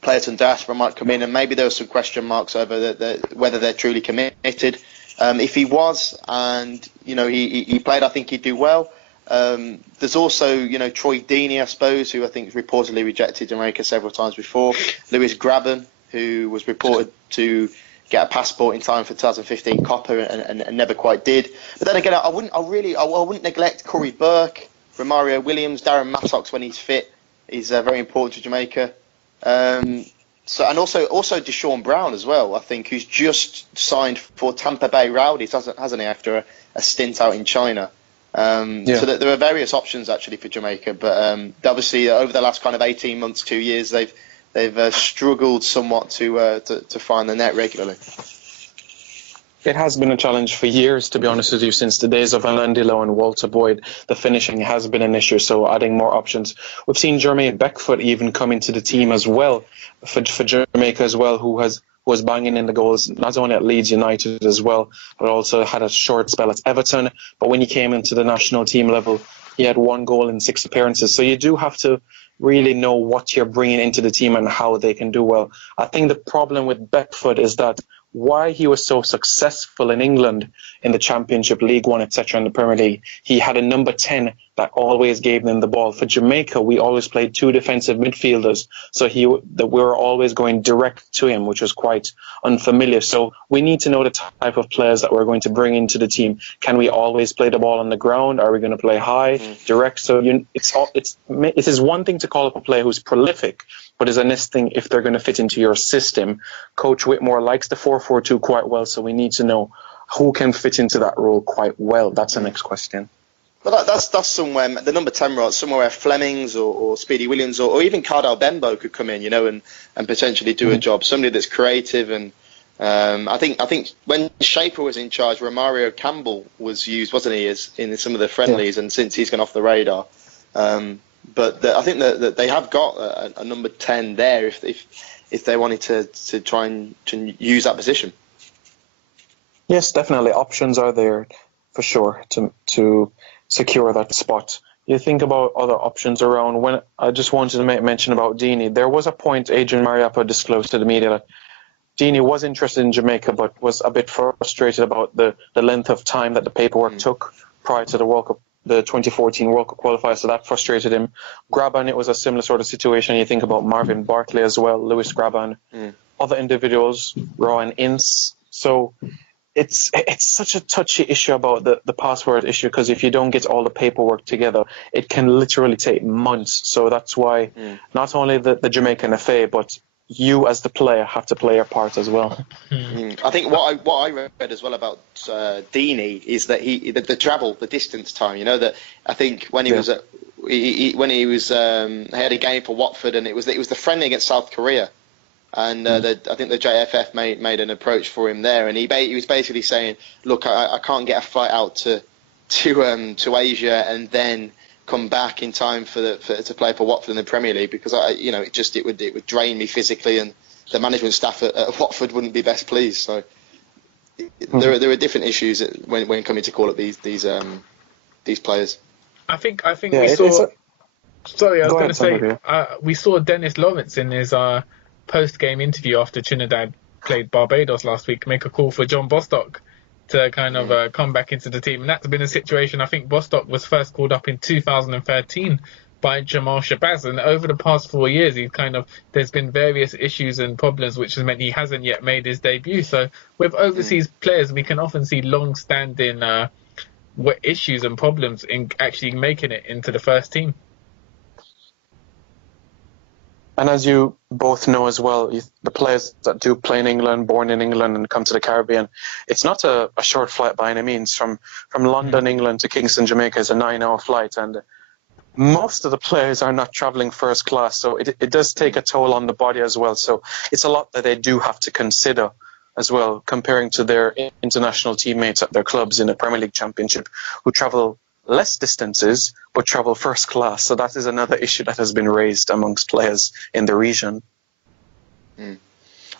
players from diaspora might come in, and maybe there are some question marks over whether they're truly committed. If he was, and he played, I think he'd do well. There's also, Troy Deeney, I suppose, who I think reportedly rejected Jamaica several times before. Lewis Graben, who was reported to get a passport in time for 2015 Copa and never quite did. But then again, I wouldn't neglect Corey Burke, Romario Williams, Darren Mattox when he's fit is very important to Jamaica. And also Deshaun Brown as well, I think, who's just signed for Tampa Bay Rowdies, hasn't he, after a stint out in China. So there are various options actually for Jamaica, but obviously over the last kind of 18 months, 2 years, they've struggled somewhat to find the net regularly. It has been a challenge for years, to be honest with you, since the days of Alandilo and Walter Boyd. The finishing has been an issue, so adding more options. We've seen Jermaine Beckford even come into the team as well for Jamaica as well, who was banging in the goals, not only at Leeds United as well, but also had a short spell at Everton. But when he came into the national team level, he had 1 goal in 6 appearances. So you do have to really know what you're bringing into the team and how they can do well. I think the problem with Beckford is that why he was so successful in England in the Championship, League One, etc., in the Premier League, he had a number 10 that always gave them the ball. For Jamaica, we always played 2 defensive midfielders, so we were always going direct to him, which was quite unfamiliar. So we need to know the type of players that we're going to bring into the team. Can we always play the ball on the ground? Are we going to play high, direct? So it is one thing to call up a player who's prolific, but it's a next thing if they're going to fit into your system. Coach Whitmore likes the 4-4-2 quite well, so we need to know who can fit into that role quite well. That's the next question. Well, that's somewhere, the number 10 role, somewhere where Flemings or Speedy Williams or even Cardell Bembo could come in, and potentially do a job. Somebody that's creative and I think when Shaper was in charge, Romario Campbell was used, wasn't he, as in some of the friendlies, and since he's gone off the radar. I think that they have got a number 10 there if they wanted to try and to use that position. Yes, definitely. Options are there for sure to secure that spot. You think about other options around. When I just wanted to make mention about Dini, there was a point Adrian Mariappa disclosed to the media that Dini was interested in Jamaica, but was a bit frustrated about the length of time that the paperwork took prior to the World Cup, the 2014 World Cup qualifier. So that frustrated him. Graban, it was a similar sort of situation. You think about Marvin Bartley as well, Lewis Graban, other individuals, Rowan Ince. So it's such a touchy issue about the passport issue, because if you don't get all the paperwork together, it can literally take months. So that's why not only the Jamaican FA, but you as the player have to play your part as well. I think what I read as well about Dini is that the travel, the distance time. You know, that I think when he was he had a game for Watford, and it was the friendly against South Korea, and I think the JFF made an approach for him there, and he was basically saying, look, I can't get a flight out to Asia and then come back in time to play for Watford in the Premier League, because it would drain me physically, and the management staff at Watford wouldn't be best pleased. So there are different issues when coming to call up these players. I think we saw. Sorry, I was going to say we saw Dennis Lawrence in his post-game interview after Trinidad played Barbados last week make a call for John Bostock to kind of come back into the team. And that's been a situation. I think Bostock was first called up in 2013 by Jamal Shabazz. And over the past 4 years, there's been various issues and problems, which has meant he hasn't yet made his debut. So with overseas players, we can often see long-standing issues and problems in actually making it into the first team. And as you both know as well, the players that do play in England, born in England and come to the Caribbean, it's not a short flight by any means. From London, England to Kingston, Jamaica is a 9-hour flight, and most of the players are not travelling first class, so it does take a toll on the body as well. So it's a lot that they do have to consider as well, comparing to their international teammates at their clubs in the Premier League Championship who travel less distances but travel first class. So that is another issue that has been raised amongst players in the region.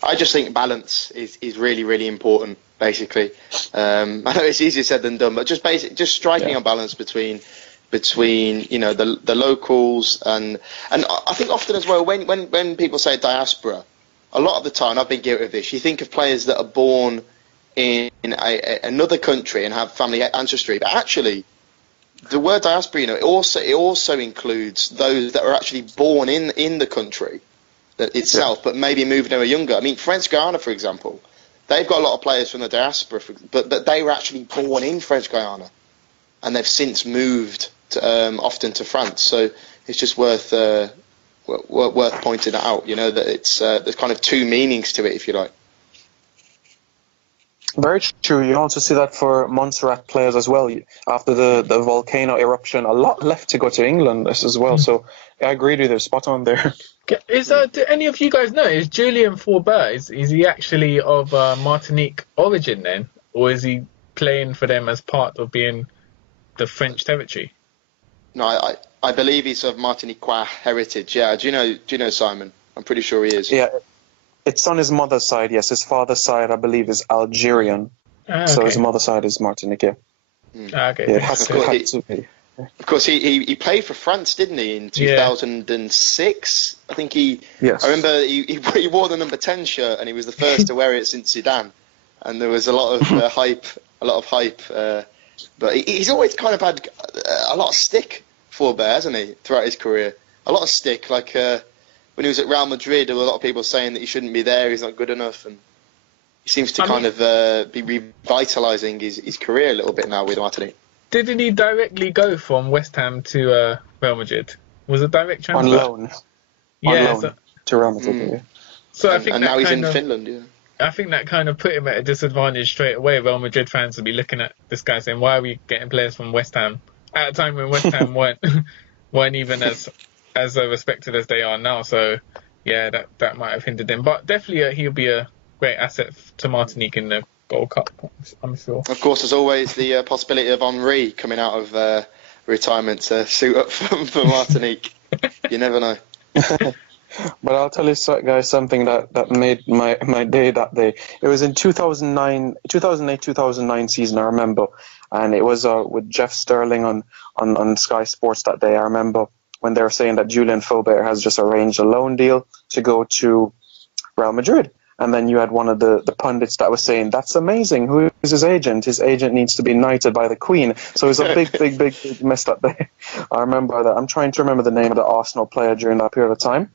I just think balance is really, really important, basically. I know it's easier said than done, but just striking a balance between the locals and I think often as well when people say diaspora, a lot of the time, I've been guilty of this, you think of players that are born in another country and have family ancestry, but actually the word diaspora, it also includes those that are actually born in the country itself, but maybe moved when they were younger. I mean, French Guiana, for example, they've got a lot of players from the diaspora, but they were actually born in French Guiana, and they've since moved often to France. So it's just worth pointing that out. That there's kind of two meanings to it, if you like. Very true. You also see that for Montserrat players as well. After the volcano eruption, a lot left to go to England as well. So I agree with you. They're spot on there. Do any of you guys know, is Julian Forbert, is he actually of Martinique origin then? Or is he playing for them as part of being the French territory? No, I believe he's of Martiniquois heritage. Yeah, do you know Simon? I'm pretty sure he is. Yeah. It's on his mother's side, yes. His father's side, I believe, is Algerian. Okay. So his mother's side is Martinique. Okay. Yeah, it has to be. Of course, he played for France, didn't he, in 2006? I think I remember he wore the number 10 shirt, and he was the first to wear it since Zidane. And there was a lot of hype. But he's always kind of had a lot of stick for Bear, hasn't he, throughout his career? A lot of stick, like... when he was at Real Madrid, there were a lot of people saying that he shouldn't be there, he's not good enough, and he seems to be revitalising his career a little bit now with Martinique. Didn't he directly go from West Ham to Real Madrid? Was it direct transfer? On loan. To Real Madrid. So I think now he's in Finland. Yeah. I think that kind of put him at a disadvantage straight away. Real Madrid fans would be looking at this guy saying, "Why are we getting players from West Ham at a time when West Ham weren't even as respected as they are now?" So yeah, that might have hindered him. But definitely he'll be a great asset to Martinique in the Gold Cup, I'm sure. Of course, there's always the possibility of Henri coming out of retirement to suit up for Martinique. You never know. But I'll tell you, guys, something that made my day that day. It was in 2008-2009 season, I remember, and it was with Jeff Sterling on Sky Sports that day. I remember when they were saying that Julian Faubert has just arranged a loan deal to go to Real Madrid. And then you had one of the pundits that was saying, that's amazing. Who is his agent? His agent needs to be knighted by the Queen. So it was a big mess that day. I remember that. I'm trying to remember the name of the Arsenal player during that period of time.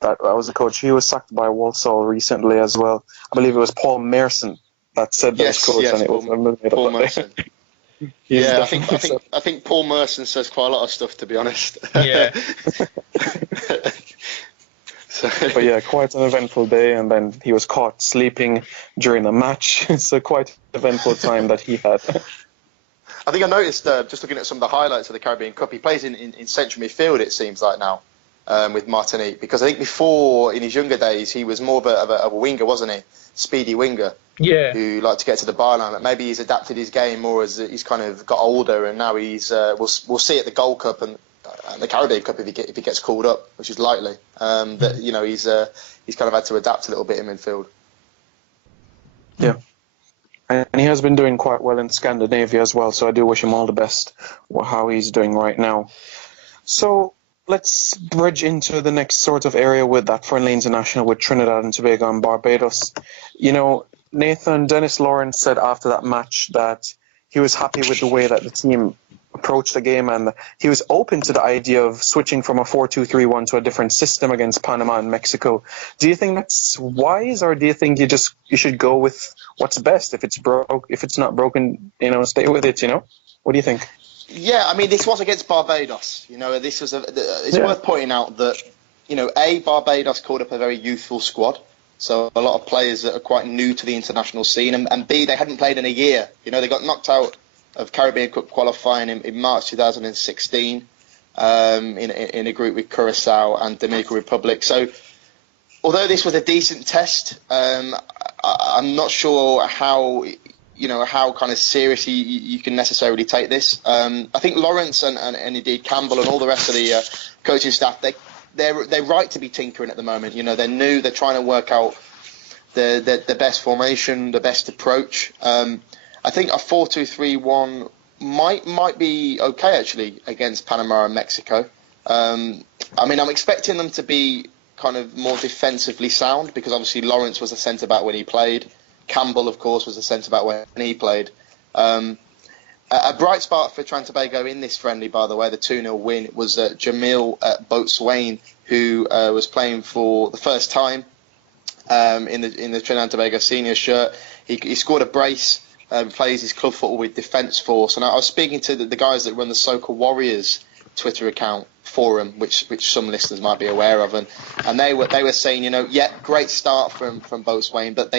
That was the coach. He was sacked by Walsall recently as well. I believe it was Paul Merson that said that was coach. Yes, and it was Paul Merson. Yeah, I think Paul Merson says quite a lot of stuff, to be honest. Yeah. But yeah, quite an eventful day, and then he was caught sleeping during the match. It's a quite eventful time that he had. I think I noticed, just looking at some of the highlights of the Caribbean Cup, he plays in central midfield, it seems like now, with Martinique, because I think before, in his younger days, he was more of a winger, wasn't he? Speedy winger. Yeah. Who liked to get to the byline. But maybe he's adapted his game more as he's kind of got older, and now he's we'll see at the Gold Cup and the Caribbean Cup if he gets called up, which is likely. That he's kind of had to adapt a little bit in midfield. Yeah, and he has been doing quite well in Scandinavia as well. So I do wish him all the best for how he's doing right now. So let's bridge into the next sort of area with that friendly international with Trinidad and Tobago and Barbados. Nathan, Dennis Lawrence said after that match that he was happy with the way that the team approached the game, and he was open to the idea of switching from a 4-2-3-1 to a different system against Panama and Mexico. Do you think that's wise, or do you think you should go with what's best? If it's not broken, stay with it. What do you think? Yeah, I mean, this was against Barbados. This was it's worth pointing out that Barbados called up a very youthful squad. So a lot of players that are quite new to the international scene, and B, they hadn't played in a year. They got knocked out of Caribbean Cup qualifying in March 2016 in a group with Curacao and Dominican Republic. So although this was a decent test, I'm not sure how kind of seriously you can necessarily take this. I think Lawrence and indeed Campbell and all the rest of the coaching staff, they're right to be tinkering at the moment. They're new. They're trying to work out the best formation, the best approach. I think a 4-2-3-1 might be okay actually against Panama and Mexico. I'm expecting them to be kind of more defensively sound, because obviously Lawrence was a centre back when he played. Campbell, of course, was a centre back when he played. A bright spot for Trinidad and Tobago in this friendly, by the way, the 2-0 win, was Jamil Boatswain, who was playing for the first time in the Trinidad and Tobago senior shirt. He scored a brace, plays his club football with Defence Force. And I was speaking to the guys that run the Soca Warriors Twitter account forum, which some listeners might be aware of, and they were saying, great start from Boatswain, but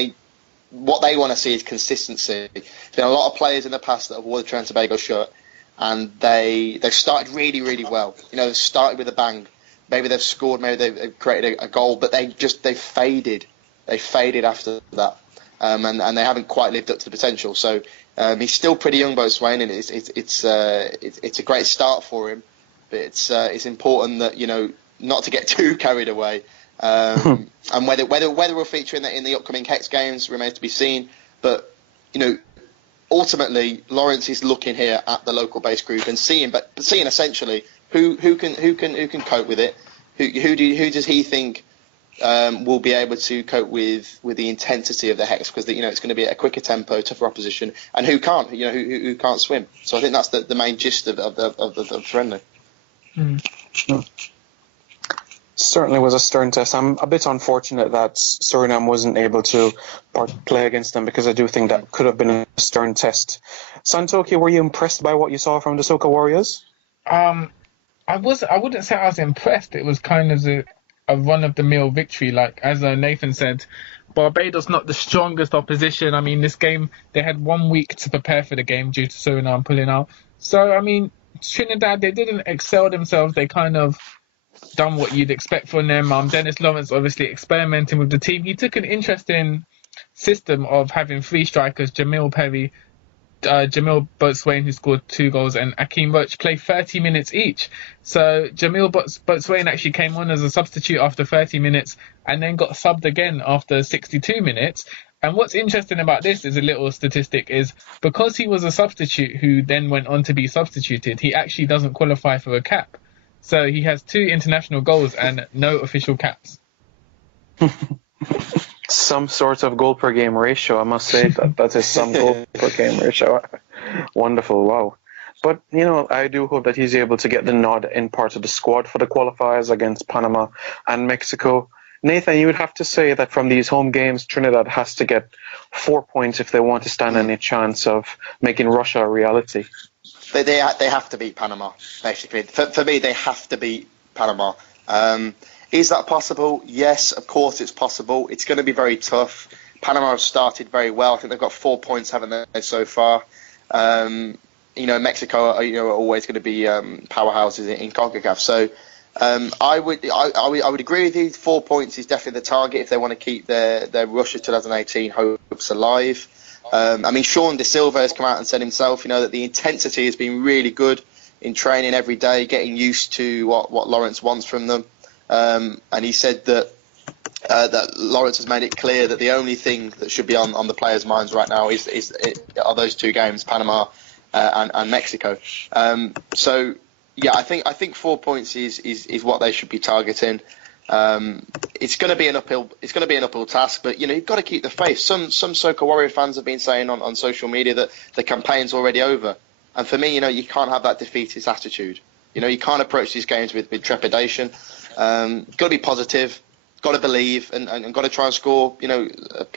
what they want to see is consistency. There's been a lot of players in the past that have worn the Trinidad and Tobago shirt, and they've started really, really well. They've started with a bang. Maybe they've scored, maybe they've created a goal, but they've faded. They faded after that, and they haven't quite lived up to the potential. So he's still pretty young, Boatswain, and it's a great start for him. But it's important that not to get too carried away. And whether we'll feature in the upcoming Hex Games remains to be seen. But ultimately, Lawrence is looking here at the local base group and seeing essentially who can cope with it. Who does he think will be able to cope with the intensity of the Hex, because it's going to be at a quicker tempo, tougher opposition, and who can't who can't swim. So I think that's the main gist of the friendly. Certainly was a stern test. I'm a bit unfortunate that Suriname wasn't able to play against them, because I do think that could have been a stern test. Santokie, were you impressed by what you saw from the Soca Warriors? I wouldn't say I was impressed. It was kind of a run-of-the-mill victory. Like, as Nathan said, Barbados not the strongest opposition. I mean, this game, they had 1 week to prepare for the game due to Suriname pulling out. So, I mean, Trinidad, they didn't excel themselves. They kind of done what you'd expect from them. Dennis Lawrence obviously experimenting with the team. He took an interest in system of having three strikers, Jamil Perry, Jamil Boatswain, who scored 2 goals, and Akeem Roach, play 30 minutes each. So Jamil Boatswain actually came on as a substitute after 30 minutes and then got subbed again after 62 minutes. And what's interesting about this is a little statistic is because he was a substitute who then went on to be substituted, he actually doesn't qualify for a cap. So he has 2 international goals and no official caps. Some sort of goal per game ratio, I must say. That is some goal per game ratio. Wonderful, wow. But, I do hope that he's able to get the nod in part of the squad for the qualifiers against Panama and Mexico. Nathan, you would have to say that from these home games, Trinidad has to get 4 points if they want to stand any chance of making Russia a reality. They have to beat Panama, basically. For me, they have to beat Panama. Is that possible? Yes, of course it's possible. It's going to be very tough. Panama have started very well. I think they've got 4 points, haven't they, so far? Mexico are always going to be powerhouses in CONCACAF. So I would agree with you. 4 points is definitely the target if they want to keep their Russia 2018 hopes alive. Sean De Silva has come out and said himself, that the intensity has been really good in training every day, getting used to what Lawrence wants from them. And he said that Lawrence has made it clear that the only thing that should be on the players' minds right now are those 2 games, Panama and Mexico. I think 4 points is what they should be targeting. It's going to be an uphill task, but you've got to keep the faith. Some Soca Warrior fans have been saying on social media that the campaign's already over, and for me, you can't have that defeatist attitude. You can't approach these games with trepidation. Got to be positive, got to believe, and got to try and score,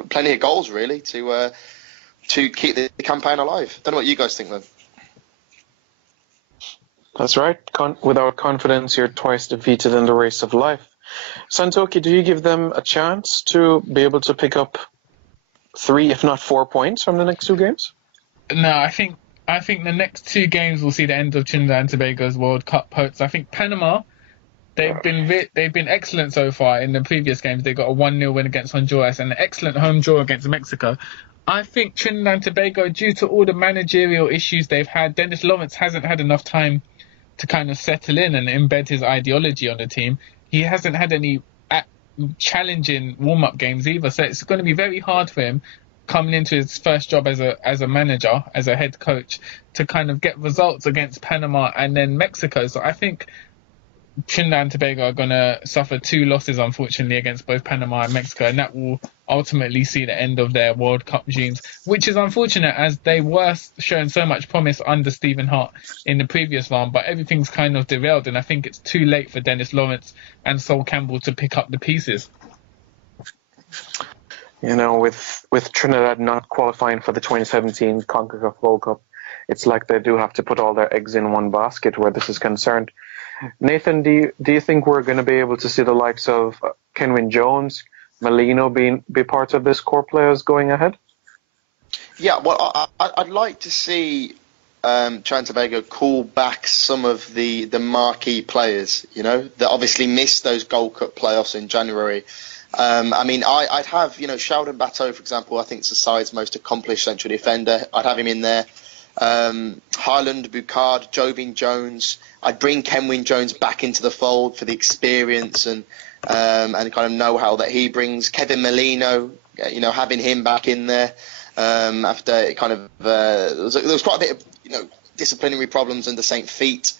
plenty of goals really to keep the campaign alive. Don't know what you guys think, though. That's right. Without confidence, you're twice defeated in the race of life. Santokie, do you give them a chance to be able to pick up 3, if not 4 points from the next 2 games? No, I think the next 2 games will see the end of Trinidad and Tobago's World Cup hopes. I think Panama, they've been excellent so far in the previous games. They got a 1-0 win against Honduras and an excellent home draw against Mexico. I think Trinidad and Tobago, due to all the managerial issues they've had, Dennis Lawrence hasn't had enough time to kind of settle in and embed his ideology on the team. He hasn't had any challenging warm-up games either, so it's going to be very hard for him coming into his first job as a manager, as a head coach, to kind of get results against Panama and then Mexico. So I think Trinidad and Tobago are going to suffer 2 losses, unfortunately, against both Panama and Mexico, and that will ultimately see the end of their World Cup dreams, which is unfortunate as they were showing so much promise under Stephen Hart in the previous round, but everything's kind of derailed, and I think it's too late for Dennis Lawrence and Sol Campbell to pick up the pieces. With Trinidad not qualifying for the 2017 CONCACAF World Cup, it's like they do have to put all their eggs in one basket where this is concerned. Nathan, do you think we're going to be able to see the likes of Kenwyne Jones, Molino be part of this core players going ahead? Yeah, well, I'd like to see Trinidad and Tobago call back some of the marquee players, that obviously missed those Gold Cup playoffs in January. I'd have, Sheldon Bateau, for example. I think it's the side's most accomplished central defender. I'd have him in there. Highland, Boucard, Jovin Jones. I'd bring Kenwyne Jones back into the fold for the experience and kind of know-how that he brings. Kevin Molino, having him back in there after kind of there was quite a bit of disciplinary problems under St. Fete,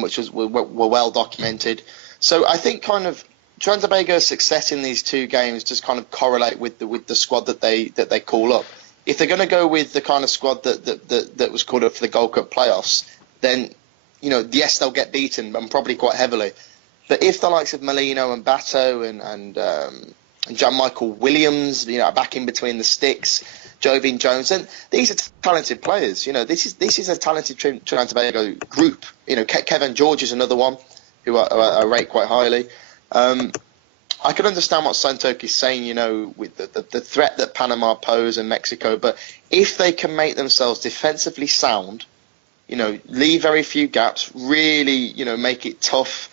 which were well documented. So I think kind of Trinidad and Tobago's success in these 2 games just kind of correlate with the squad that they call up. If they're going to go with the kind of squad that was called up for the Gold Cup playoffs, then yes, they'll get beaten and probably quite heavily. But if the likes of Molino and Bateau and John Michael Williams, back in between the sticks, Jovin Jones, and these are talented players. This is a talented Trinidad and Tobago group. Kevin George is another one who I rate quite highly. I can understand what Santokie is saying, with the threat that Panama pose and Mexico, but if they can make themselves defensively sound, leave very few gaps, really, make it tough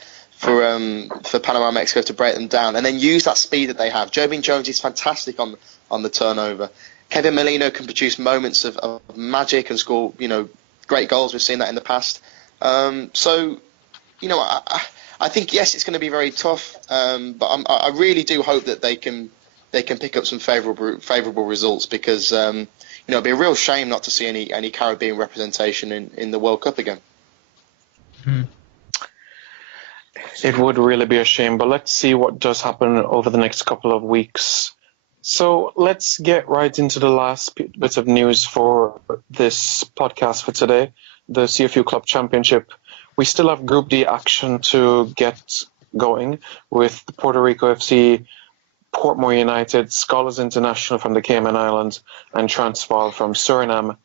for Panama and Mexico to break them down, and then use that speed that they have. Jovin Jones is fantastic on the turnover. Kevin Molino can produce moments of magic and score, great goals. We've seen that in the past. So, I think yes, it's going to be very tough, but I really do hope that they can pick up some favourable results, because it'd be a real shame not to see any Caribbean representation in the World Cup again. It would really be a shame, but let's see what does happen over the next couple of weeks. So let's get right into the last bit of news for this podcast for today, the CFU Club Championship. We still have Group D action to get going with Puerto Rico FC, Portmore United, Scholars International from the Cayman Islands, and Transvaal from Suriname.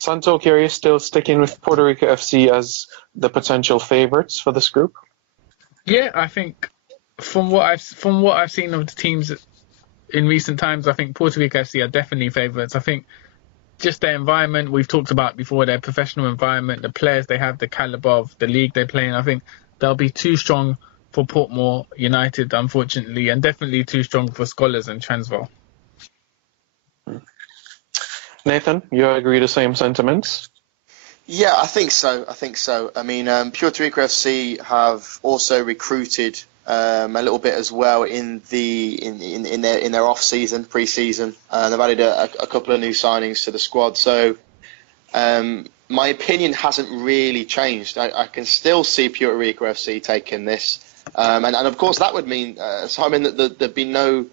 Santokie, are you still sticking with Puerto Rico FC as the potential favourites for this group? Yeah, I think from what I've seen of the teams in recent times, I think Puerto Rico FC are definitely favourites. I think just their environment, we've talked about before, their professional environment, the players they have, the calibre of the league they play in, I think they'll be too strong for Portmore United, unfortunately, and definitely too strong for Scholars and Transvaal. Nathan, you agree the same sentiments? Yeah, I think so. I mean, Puerto Rico FC have also recruited a little bit as well in their off season, pre-season. They've added a couple of new signings to the squad. So my opinion hasn't really changed. I can still see Puerto Rico FC taking this, and of course that would mean, Simon, that there'd be no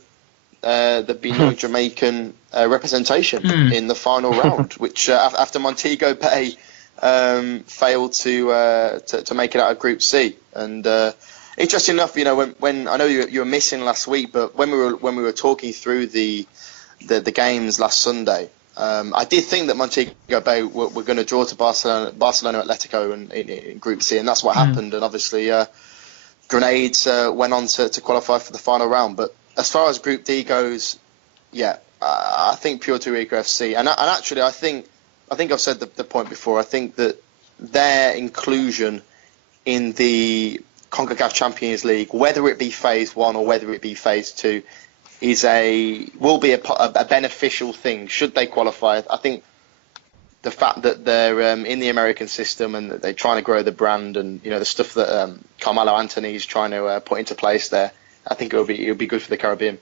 Jamaican representation in the final round, which after Montego Bay failed to make it out of Group C. And interesting enough, when I know you were missing last week, but when we were talking through the games last Sunday, I did think that Montego Bay were going to draw to Barcelona Atletico in Group C, and that's what happened. And obviously, Grenades went on to qualify for the final round. But as far as Group D goes, yeah, I think Puerto Rico FC, and actually, I think I've said the point before. I think that their inclusion in the CONCACAF Champions League, whether it be Phase 1 or whether it be Phase 2, will be a beneficial thing should they qualify. I think the fact that they're in the American system and that they're trying to grow the brand, and the stuff that Carmelo Anthony is trying to put into place there, I think it'll be good for the Caribbean.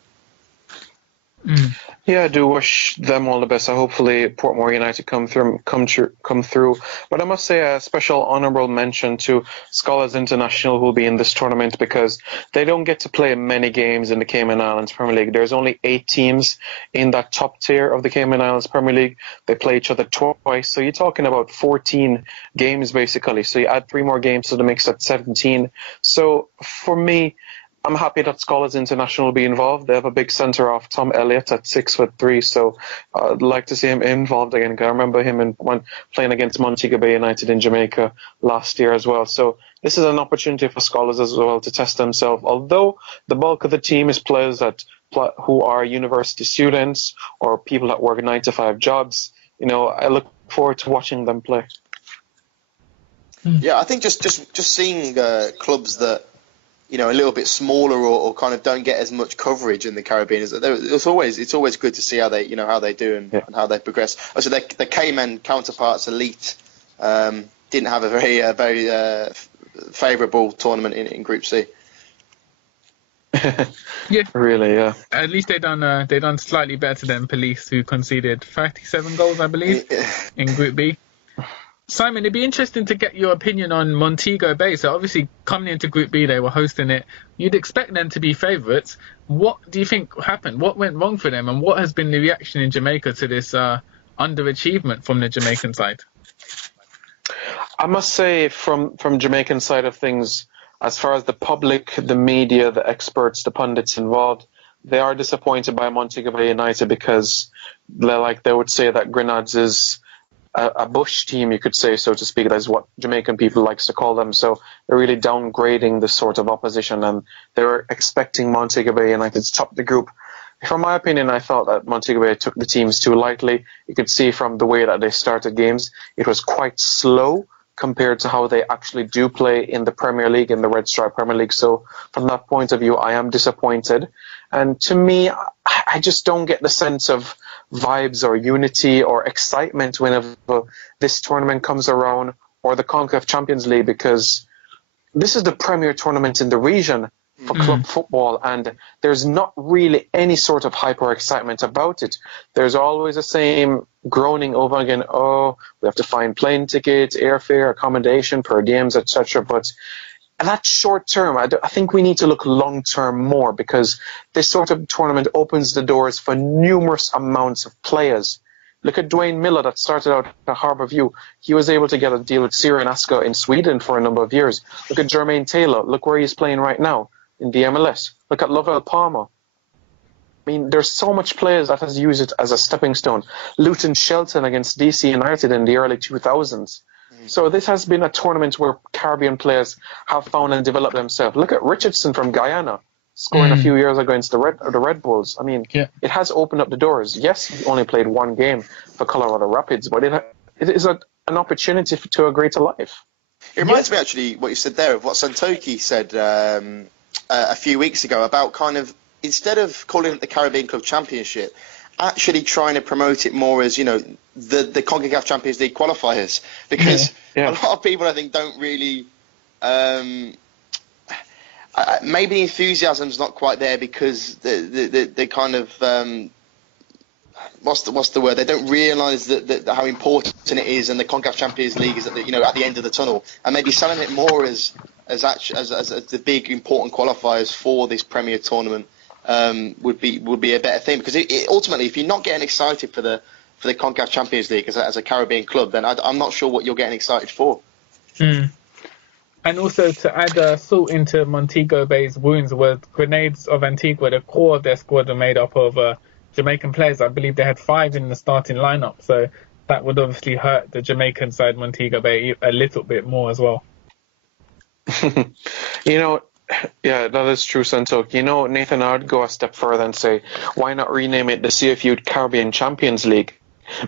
Yeah, I do wish them all the best. Hopefully Portmore United come through. But I must say a special honourable mention to Scholars International, who will be in this tournament, because they don't get to play many games in the Cayman Islands Premier League. There's only 8 teams in that top tier of the Cayman Islands Premier League. They play each other twice, so you're talking about 14 games basically. So you add 3 more games to the mix at 17. So for me, I'm happy that Scholars International will be involved. They have a big centre-half, Tom Elliott, at 6'3", so I'd like to see him involved again. I remember him playing against Montego Bay United in Jamaica last year as well. So this is an opportunity for Scholars as well to test themselves. Although the bulk of the team is players who are university students or people that work 9-to-5 jobs, I look forward to watching them play. Yeah, I think just seeing clubs that a little bit smaller or kind of don't get as much coverage in the Caribbean. It's always good to see how they do and how they progress. Also, the Cayman counterparts, Elite, didn't have a very favourable tournament in Group C. Yeah, really, yeah. At least they done slightly better than Police, who conceded 37 goals, I believe, in Group B. Simon, it'd be interesting to get your opinion on Montego Bay. So obviously coming into Group B, they were hosting it. You'd expect them to be favourites. What do you think happened? What went wrong for them? And what has been the reaction in Jamaica to this underachievement from the Jamaican side? I must say from Jamaican side of things, as far as the public, the media, the experts, the pundits involved, they are disappointed by Montego Bay United, because they would say that Grenades is a bush team, you could say, so to speak. That's what Jamaican people likes to call them. So they're really downgrading this sort of opposition, and they were expecting Montego Bay United to top the group. From my opinion, I thought that Montego Bay took the teams too lightly. You could see from the way that they started games, it was quite slow compared to how they actually do play in the Premier League, in the Red Stripe Premier League. So from that point of view, I am disappointed. And to me, I just don't get the sense of vibes or unity or excitement whenever this tournament comes around, or the CONCACAF Champions League, because this is the premier tournament in the region for club football, and there's not really any sort of hype or excitement about it. There's always the same groaning over again, oh, we have to find plane tickets, airfare, accommodation, per diems, etc. But that's short term. I think we need to look long term more, because this sort of tournament opens the doors for numerous amounts of players. Look at Dwayne Miller, that started out at Harbour View. He was able to get a deal with Syrian Aska in Sweden for a number of years. Look at Jermaine Taylor. Look where he's playing right now in the MLS. Look at Lovell Palmer. I mean, there's so much players that has used it as a stepping stone. Luton Shelton against DC United in the early 2000s. So this has been a tournament where Caribbean players have found and developed themselves. Look at Richardson from Guyana, scoring a few years ago against the Red Bulls. I mean, it has opened up the doors. Yes, he only played one game for Colorado Rapids, but it is an opportunity to a greater life. It reminds me, actually, what you said there, of what Santokie said a few weeks ago about kind of, instead of calling it the Caribbean Club Championship, actually trying to promote it more as, the CONCACAF Champions League qualifiers. Because a lot of people, I think, don't really... maybe the enthusiasm's not quite there, because they kind of what's the word? They don't realise that how important it is, and the CONCACAF Champions League is at the end of the tunnel, and maybe selling it more as the big important qualifiers for this Premier tournament would be a better thing, because it ultimately, if you're not getting excited for the CONCACAF Champions League as a Caribbean club, then I'm not sure what you're getting excited for. And also, to add salt into Montego Bay's wounds, were Grenades of Antigua. The core of their squad are made up of Jamaican players. I believe they had 5 in the starting lineup, so that would obviously hurt the Jamaican side, Montego Bay, a little bit more as well. Yeah, that is true, Santokie. Nathan, I'd go a step further and say, why not rename it the CFU Caribbean Champions League?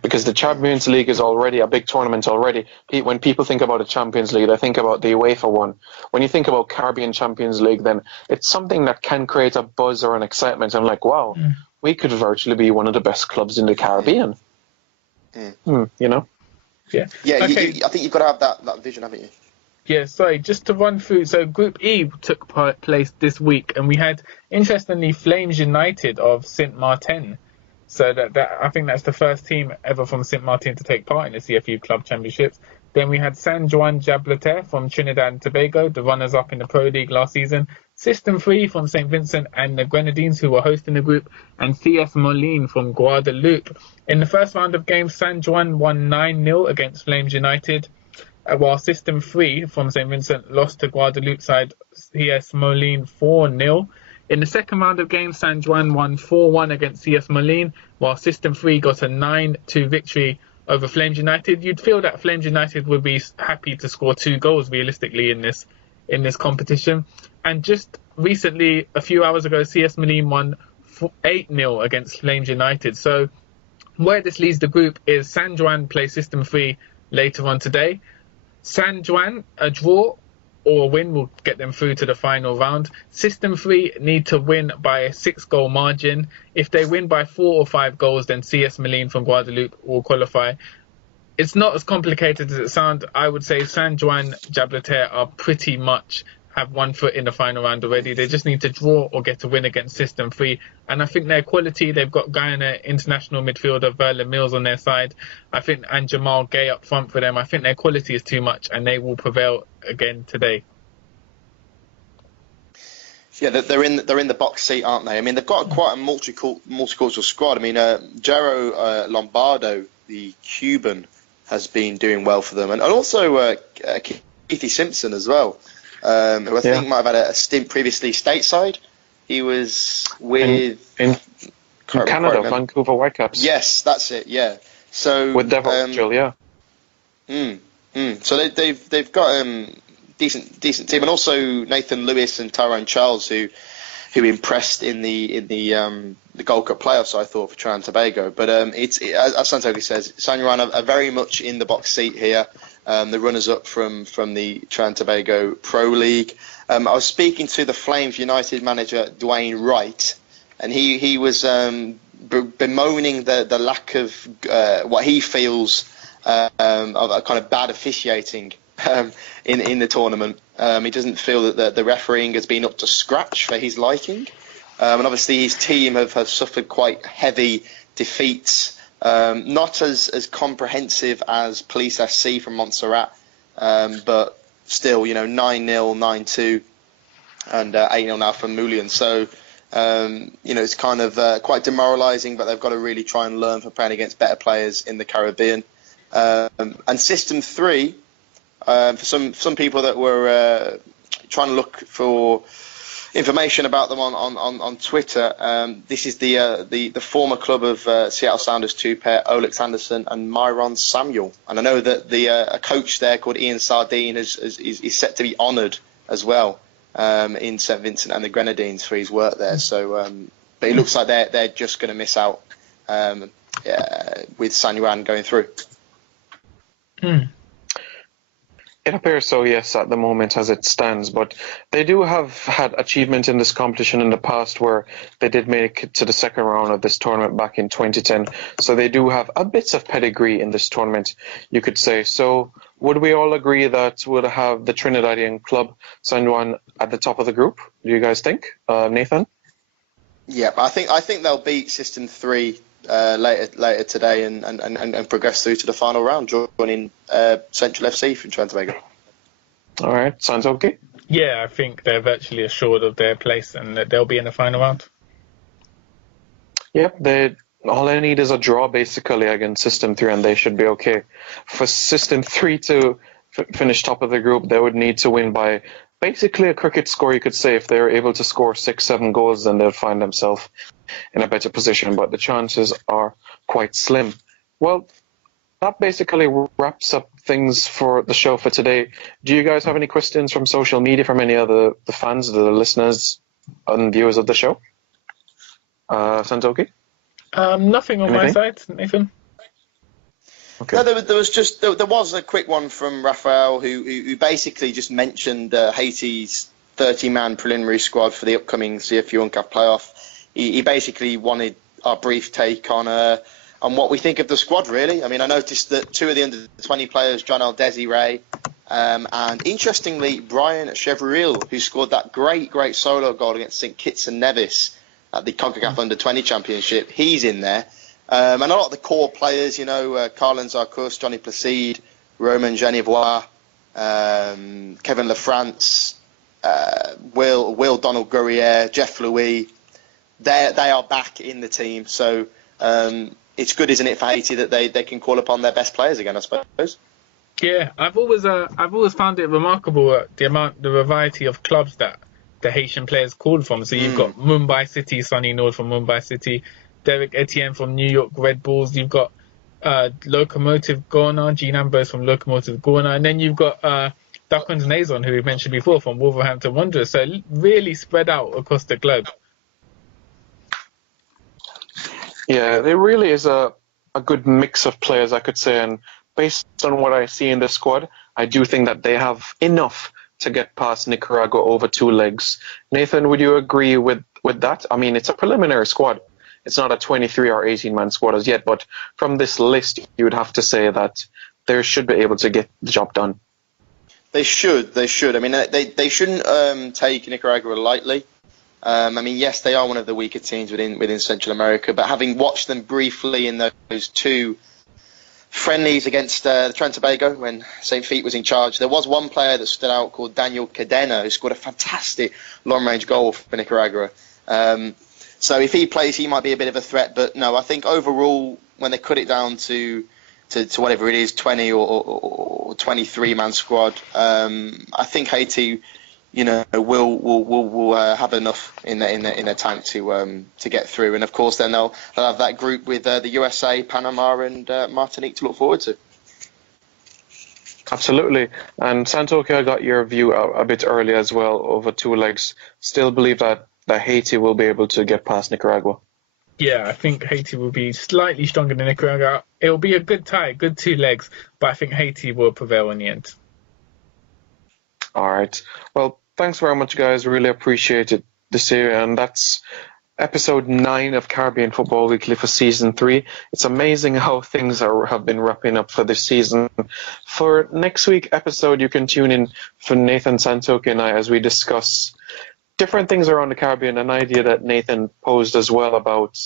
Because the Champions League is already a big tournament already. When people think about the Champions League, they think about the UEFA one. When you think about Caribbean Champions League, then it's something that can create a buzz or an excitement. I'm like, wow, we could virtually be one of the best clubs in the Caribbean. Yeah. Yeah, okay. I think you've got to have that vision, haven't you? Yeah, sorry, just to run through. So Group E took place this week, and we had, interestingly, Flames United of Saint Martin. So that I think that's the first team ever from Saint Martin to take part in the CFU Club Championships. Then we had San Juan Jablete from Trinidad and Tobago, the runners-up in the Pro League last season. System 3 from St. Vincent and the Grenadines, who were hosting the group, and CS Moline from Guadeloupe. In the first round of games, San Juan won 9-0 against Flames United, while System 3 from St. Vincent lost to Guadeloupe side CS Moline 4-0. In the second round of games, San Juan won 4-1 against CS Moline, while System 3 got a 9-2 victory over Flames United. You'd feel that Flames United would be happy to score 2 goals realistically in this competition. And just recently, a few hours ago, CS Moline won 8-0 against Flames United. So where this leaves the group is San Juan play System 3 later on today. San Juan, a draw or a win will get them through to the final round. System 3 need to win by a 6-goal margin. If they win by 4 or 5 goals, then CS Moline from Guadeloupe will qualify. It's not as complicated as it sounds. I would say San Juan Jablete are pretty much have one foot in the final round already. They just need to draw or get a win against System 3. And I think their quality, they've got Guyana international midfielder Verla Mills on their side. And Jamal Gay up front for them. I think their quality is too much, and they will prevail again today. Yeah, they're in the box seat, aren't they? I mean, they've got quite a multicultural squad. I mean, Jero Lombardo, the Cuban, has been doing well for them, and also Keithy Simpson as well. Who I think might have had a stint previously stateside. He was with in Canada, Vancouver Whitecaps. Yes, that's it. Yeah. So with Devil yeah. So they've got decent team, and also Nathan Lewis and Tyrone Charles who impressed in the Gold Cup playoffs, I thought, for Trinidad and Tobago. But it's as Santokie says, San Juan are very much in the box seat here. the runners-up from the Trinidad and Tobago Pro League. I was speaking to the Flames United manager, Dwayne Wright, and he was bemoaning the lack of what he feels of a kind of bad officiating in the tournament. He doesn't feel that the refereeing has been up to scratch for his liking. And obviously his team have suffered quite heavy defeats, not as comprehensive as Police SC from Montserrat, but still, 9-0, 9-2, and 8-0 now from Moulian. So, it's kind of quite demoralising, but they've got to really try and learn from playing against better players in the Caribbean. And System 3, for some people that were trying to look for information about them on Twitter, this is the former club of Seattle Sounders two-pair, Olex Anderson and Myron Samuel. And I know that a coach there called Ian Sardine is set to be honoured as well in St Vincent and the Grenadines for his work there. So, but it looks like they're just going to miss out with San Juan going through. It appears so, yes, at the moment as it stands. But they do have had achievement in this competition in the past where they did make it to the second round of this tournament back in 2010. So they do have a bit of pedigree in this tournament, you could say. So would we all agree that we'll have the Trinidadian club, San Juan, at the top of the group? Do you guys think? Nathan? Yeah, I think they'll beat System 3 later today and progress through to the final round, joining Central FC from Trinidad and Tobago. All right, Santokie? Yeah, I think they're virtually assured of their place and that they'll be in the final round. Yep, all they need is a draw basically against System 3 and they should be okay. For System 3 to finish top of the group, they would need to win by basically a cricket score, you could say. If they're able to score 6-7 goals, then they'll find themselves in a better position, but the chances are quite slim. Well, that basically wraps up things for the show for today. Do you guys have any questions from social media, from any of the fans, the listeners and viewers of the show? Santokie? Nothing on my side, Nathan. Okay. No, there was a quick one from Raphael who basically just mentioned Haiti's 30-man preliminary squad for the upcoming CFU-UNCAF playoff. He basically wanted our brief take on what we think of the squad, really. I mean, I noticed that 2 of the under-20 players, John El Desiree, and interestingly, Brian Chevril, who scored that great solo goal against St Kitts and Nevis at the CONCACAF Under-20 Championship, he's in there. And a lot of the core players, Carlin Zarcus, Johnny Placide, Roman Genevois, Kevin Lafrance, Will Donald Guerriere, Jeff Louis, they are back in the team. So it's good, isn't it, for Haiti that they can call upon their best players again, I suppose. Yeah, I've always found it remarkable the variety of clubs that the Haitian players called from. So you've got Mumbai City, Sonny Nord from Mumbai City, Derek Etienne from New York Red Bulls. You've got Locomotive Ghana, Gene Ambrose from Locomotive Ghana, and then you've got Duckman's Nazon, who we mentioned before, from Wolverhampton Wanderers. So really spread out across the globe. Yeah, there really is a good mix of players, I could say, and based on what I see in the squad, I do think that they have enough to get past Nicaragua over 2 legs. Nathan, would you agree with that? I mean, it's a preliminary squad. It's not a 23 or 18-man squad as yet, but from this list, you would have to say that they should be able to get the job done. They should. I mean, they shouldn't take Nicaragua lightly. I mean, yes, they are one of the weaker teams within Central America, but having watched them briefly in those 2 friendlies against Trinidad and Tobago when St. Fete was in charge, there was one player that stood out called Daniel Cadena, who scored a fantastic long-range goal for Nicaragua. So if he plays, he might be a bit of a threat. But no, I think overall, when they cut it down to whatever it is, 20 or 23-man squad, I think Haiti, will have enough in their tank to get through. And of course, then they'll have that group with the USA, Panama, and Martinique to look forward to. Absolutely. And Santokie, I got your view a bit early as well over 2 legs. Still believe that Haiti will be able to get past Nicaragua. Yeah, I think Haiti will be slightly stronger than Nicaragua. It'll be a good tie, good two legs, but I think Haiti will prevail in the end. All right. Well, thanks very much, guys. Really appreciated this year, and that's episode 9 of Caribbean Football Weekly for season 3. It's amazing how things have been wrapping up for this season. For next week episode, you can tune in for Nathan Santokie and I as we discuss different things around the Caribbean, an idea that Nathan posed as well about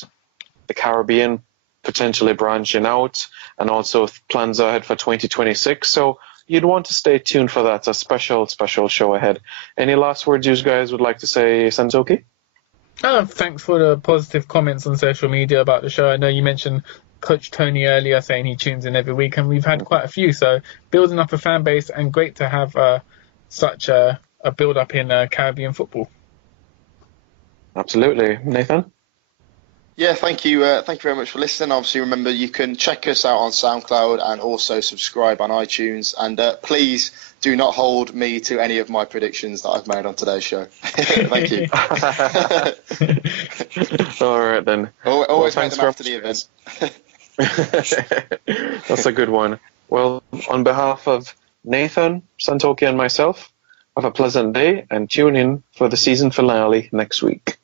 the Caribbean potentially branching out, and also plans ahead for 2026. So you'd want to stay tuned for that. It's a special show ahead. Any last words you guys would like to say, Santokie? Thanks for the positive comments on social media about the show. I know you mentioned Coach Tony earlier saying he tunes in every week, and we've had quite a few. So building up a fan base, and great to have such a build up in Caribbean football. Absolutely. Nathan? Yeah, thank you very much for listening. Obviously, remember you can check us out on SoundCloud and also subscribe on iTunes. And please do not hold me to any of my predictions that I've made on today's show. Thank you. All right, then. Always make them after the event. That's a good one. Well, on behalf of Nathan, Santokie, and myself, have a pleasant day and tune in for the season finale next week.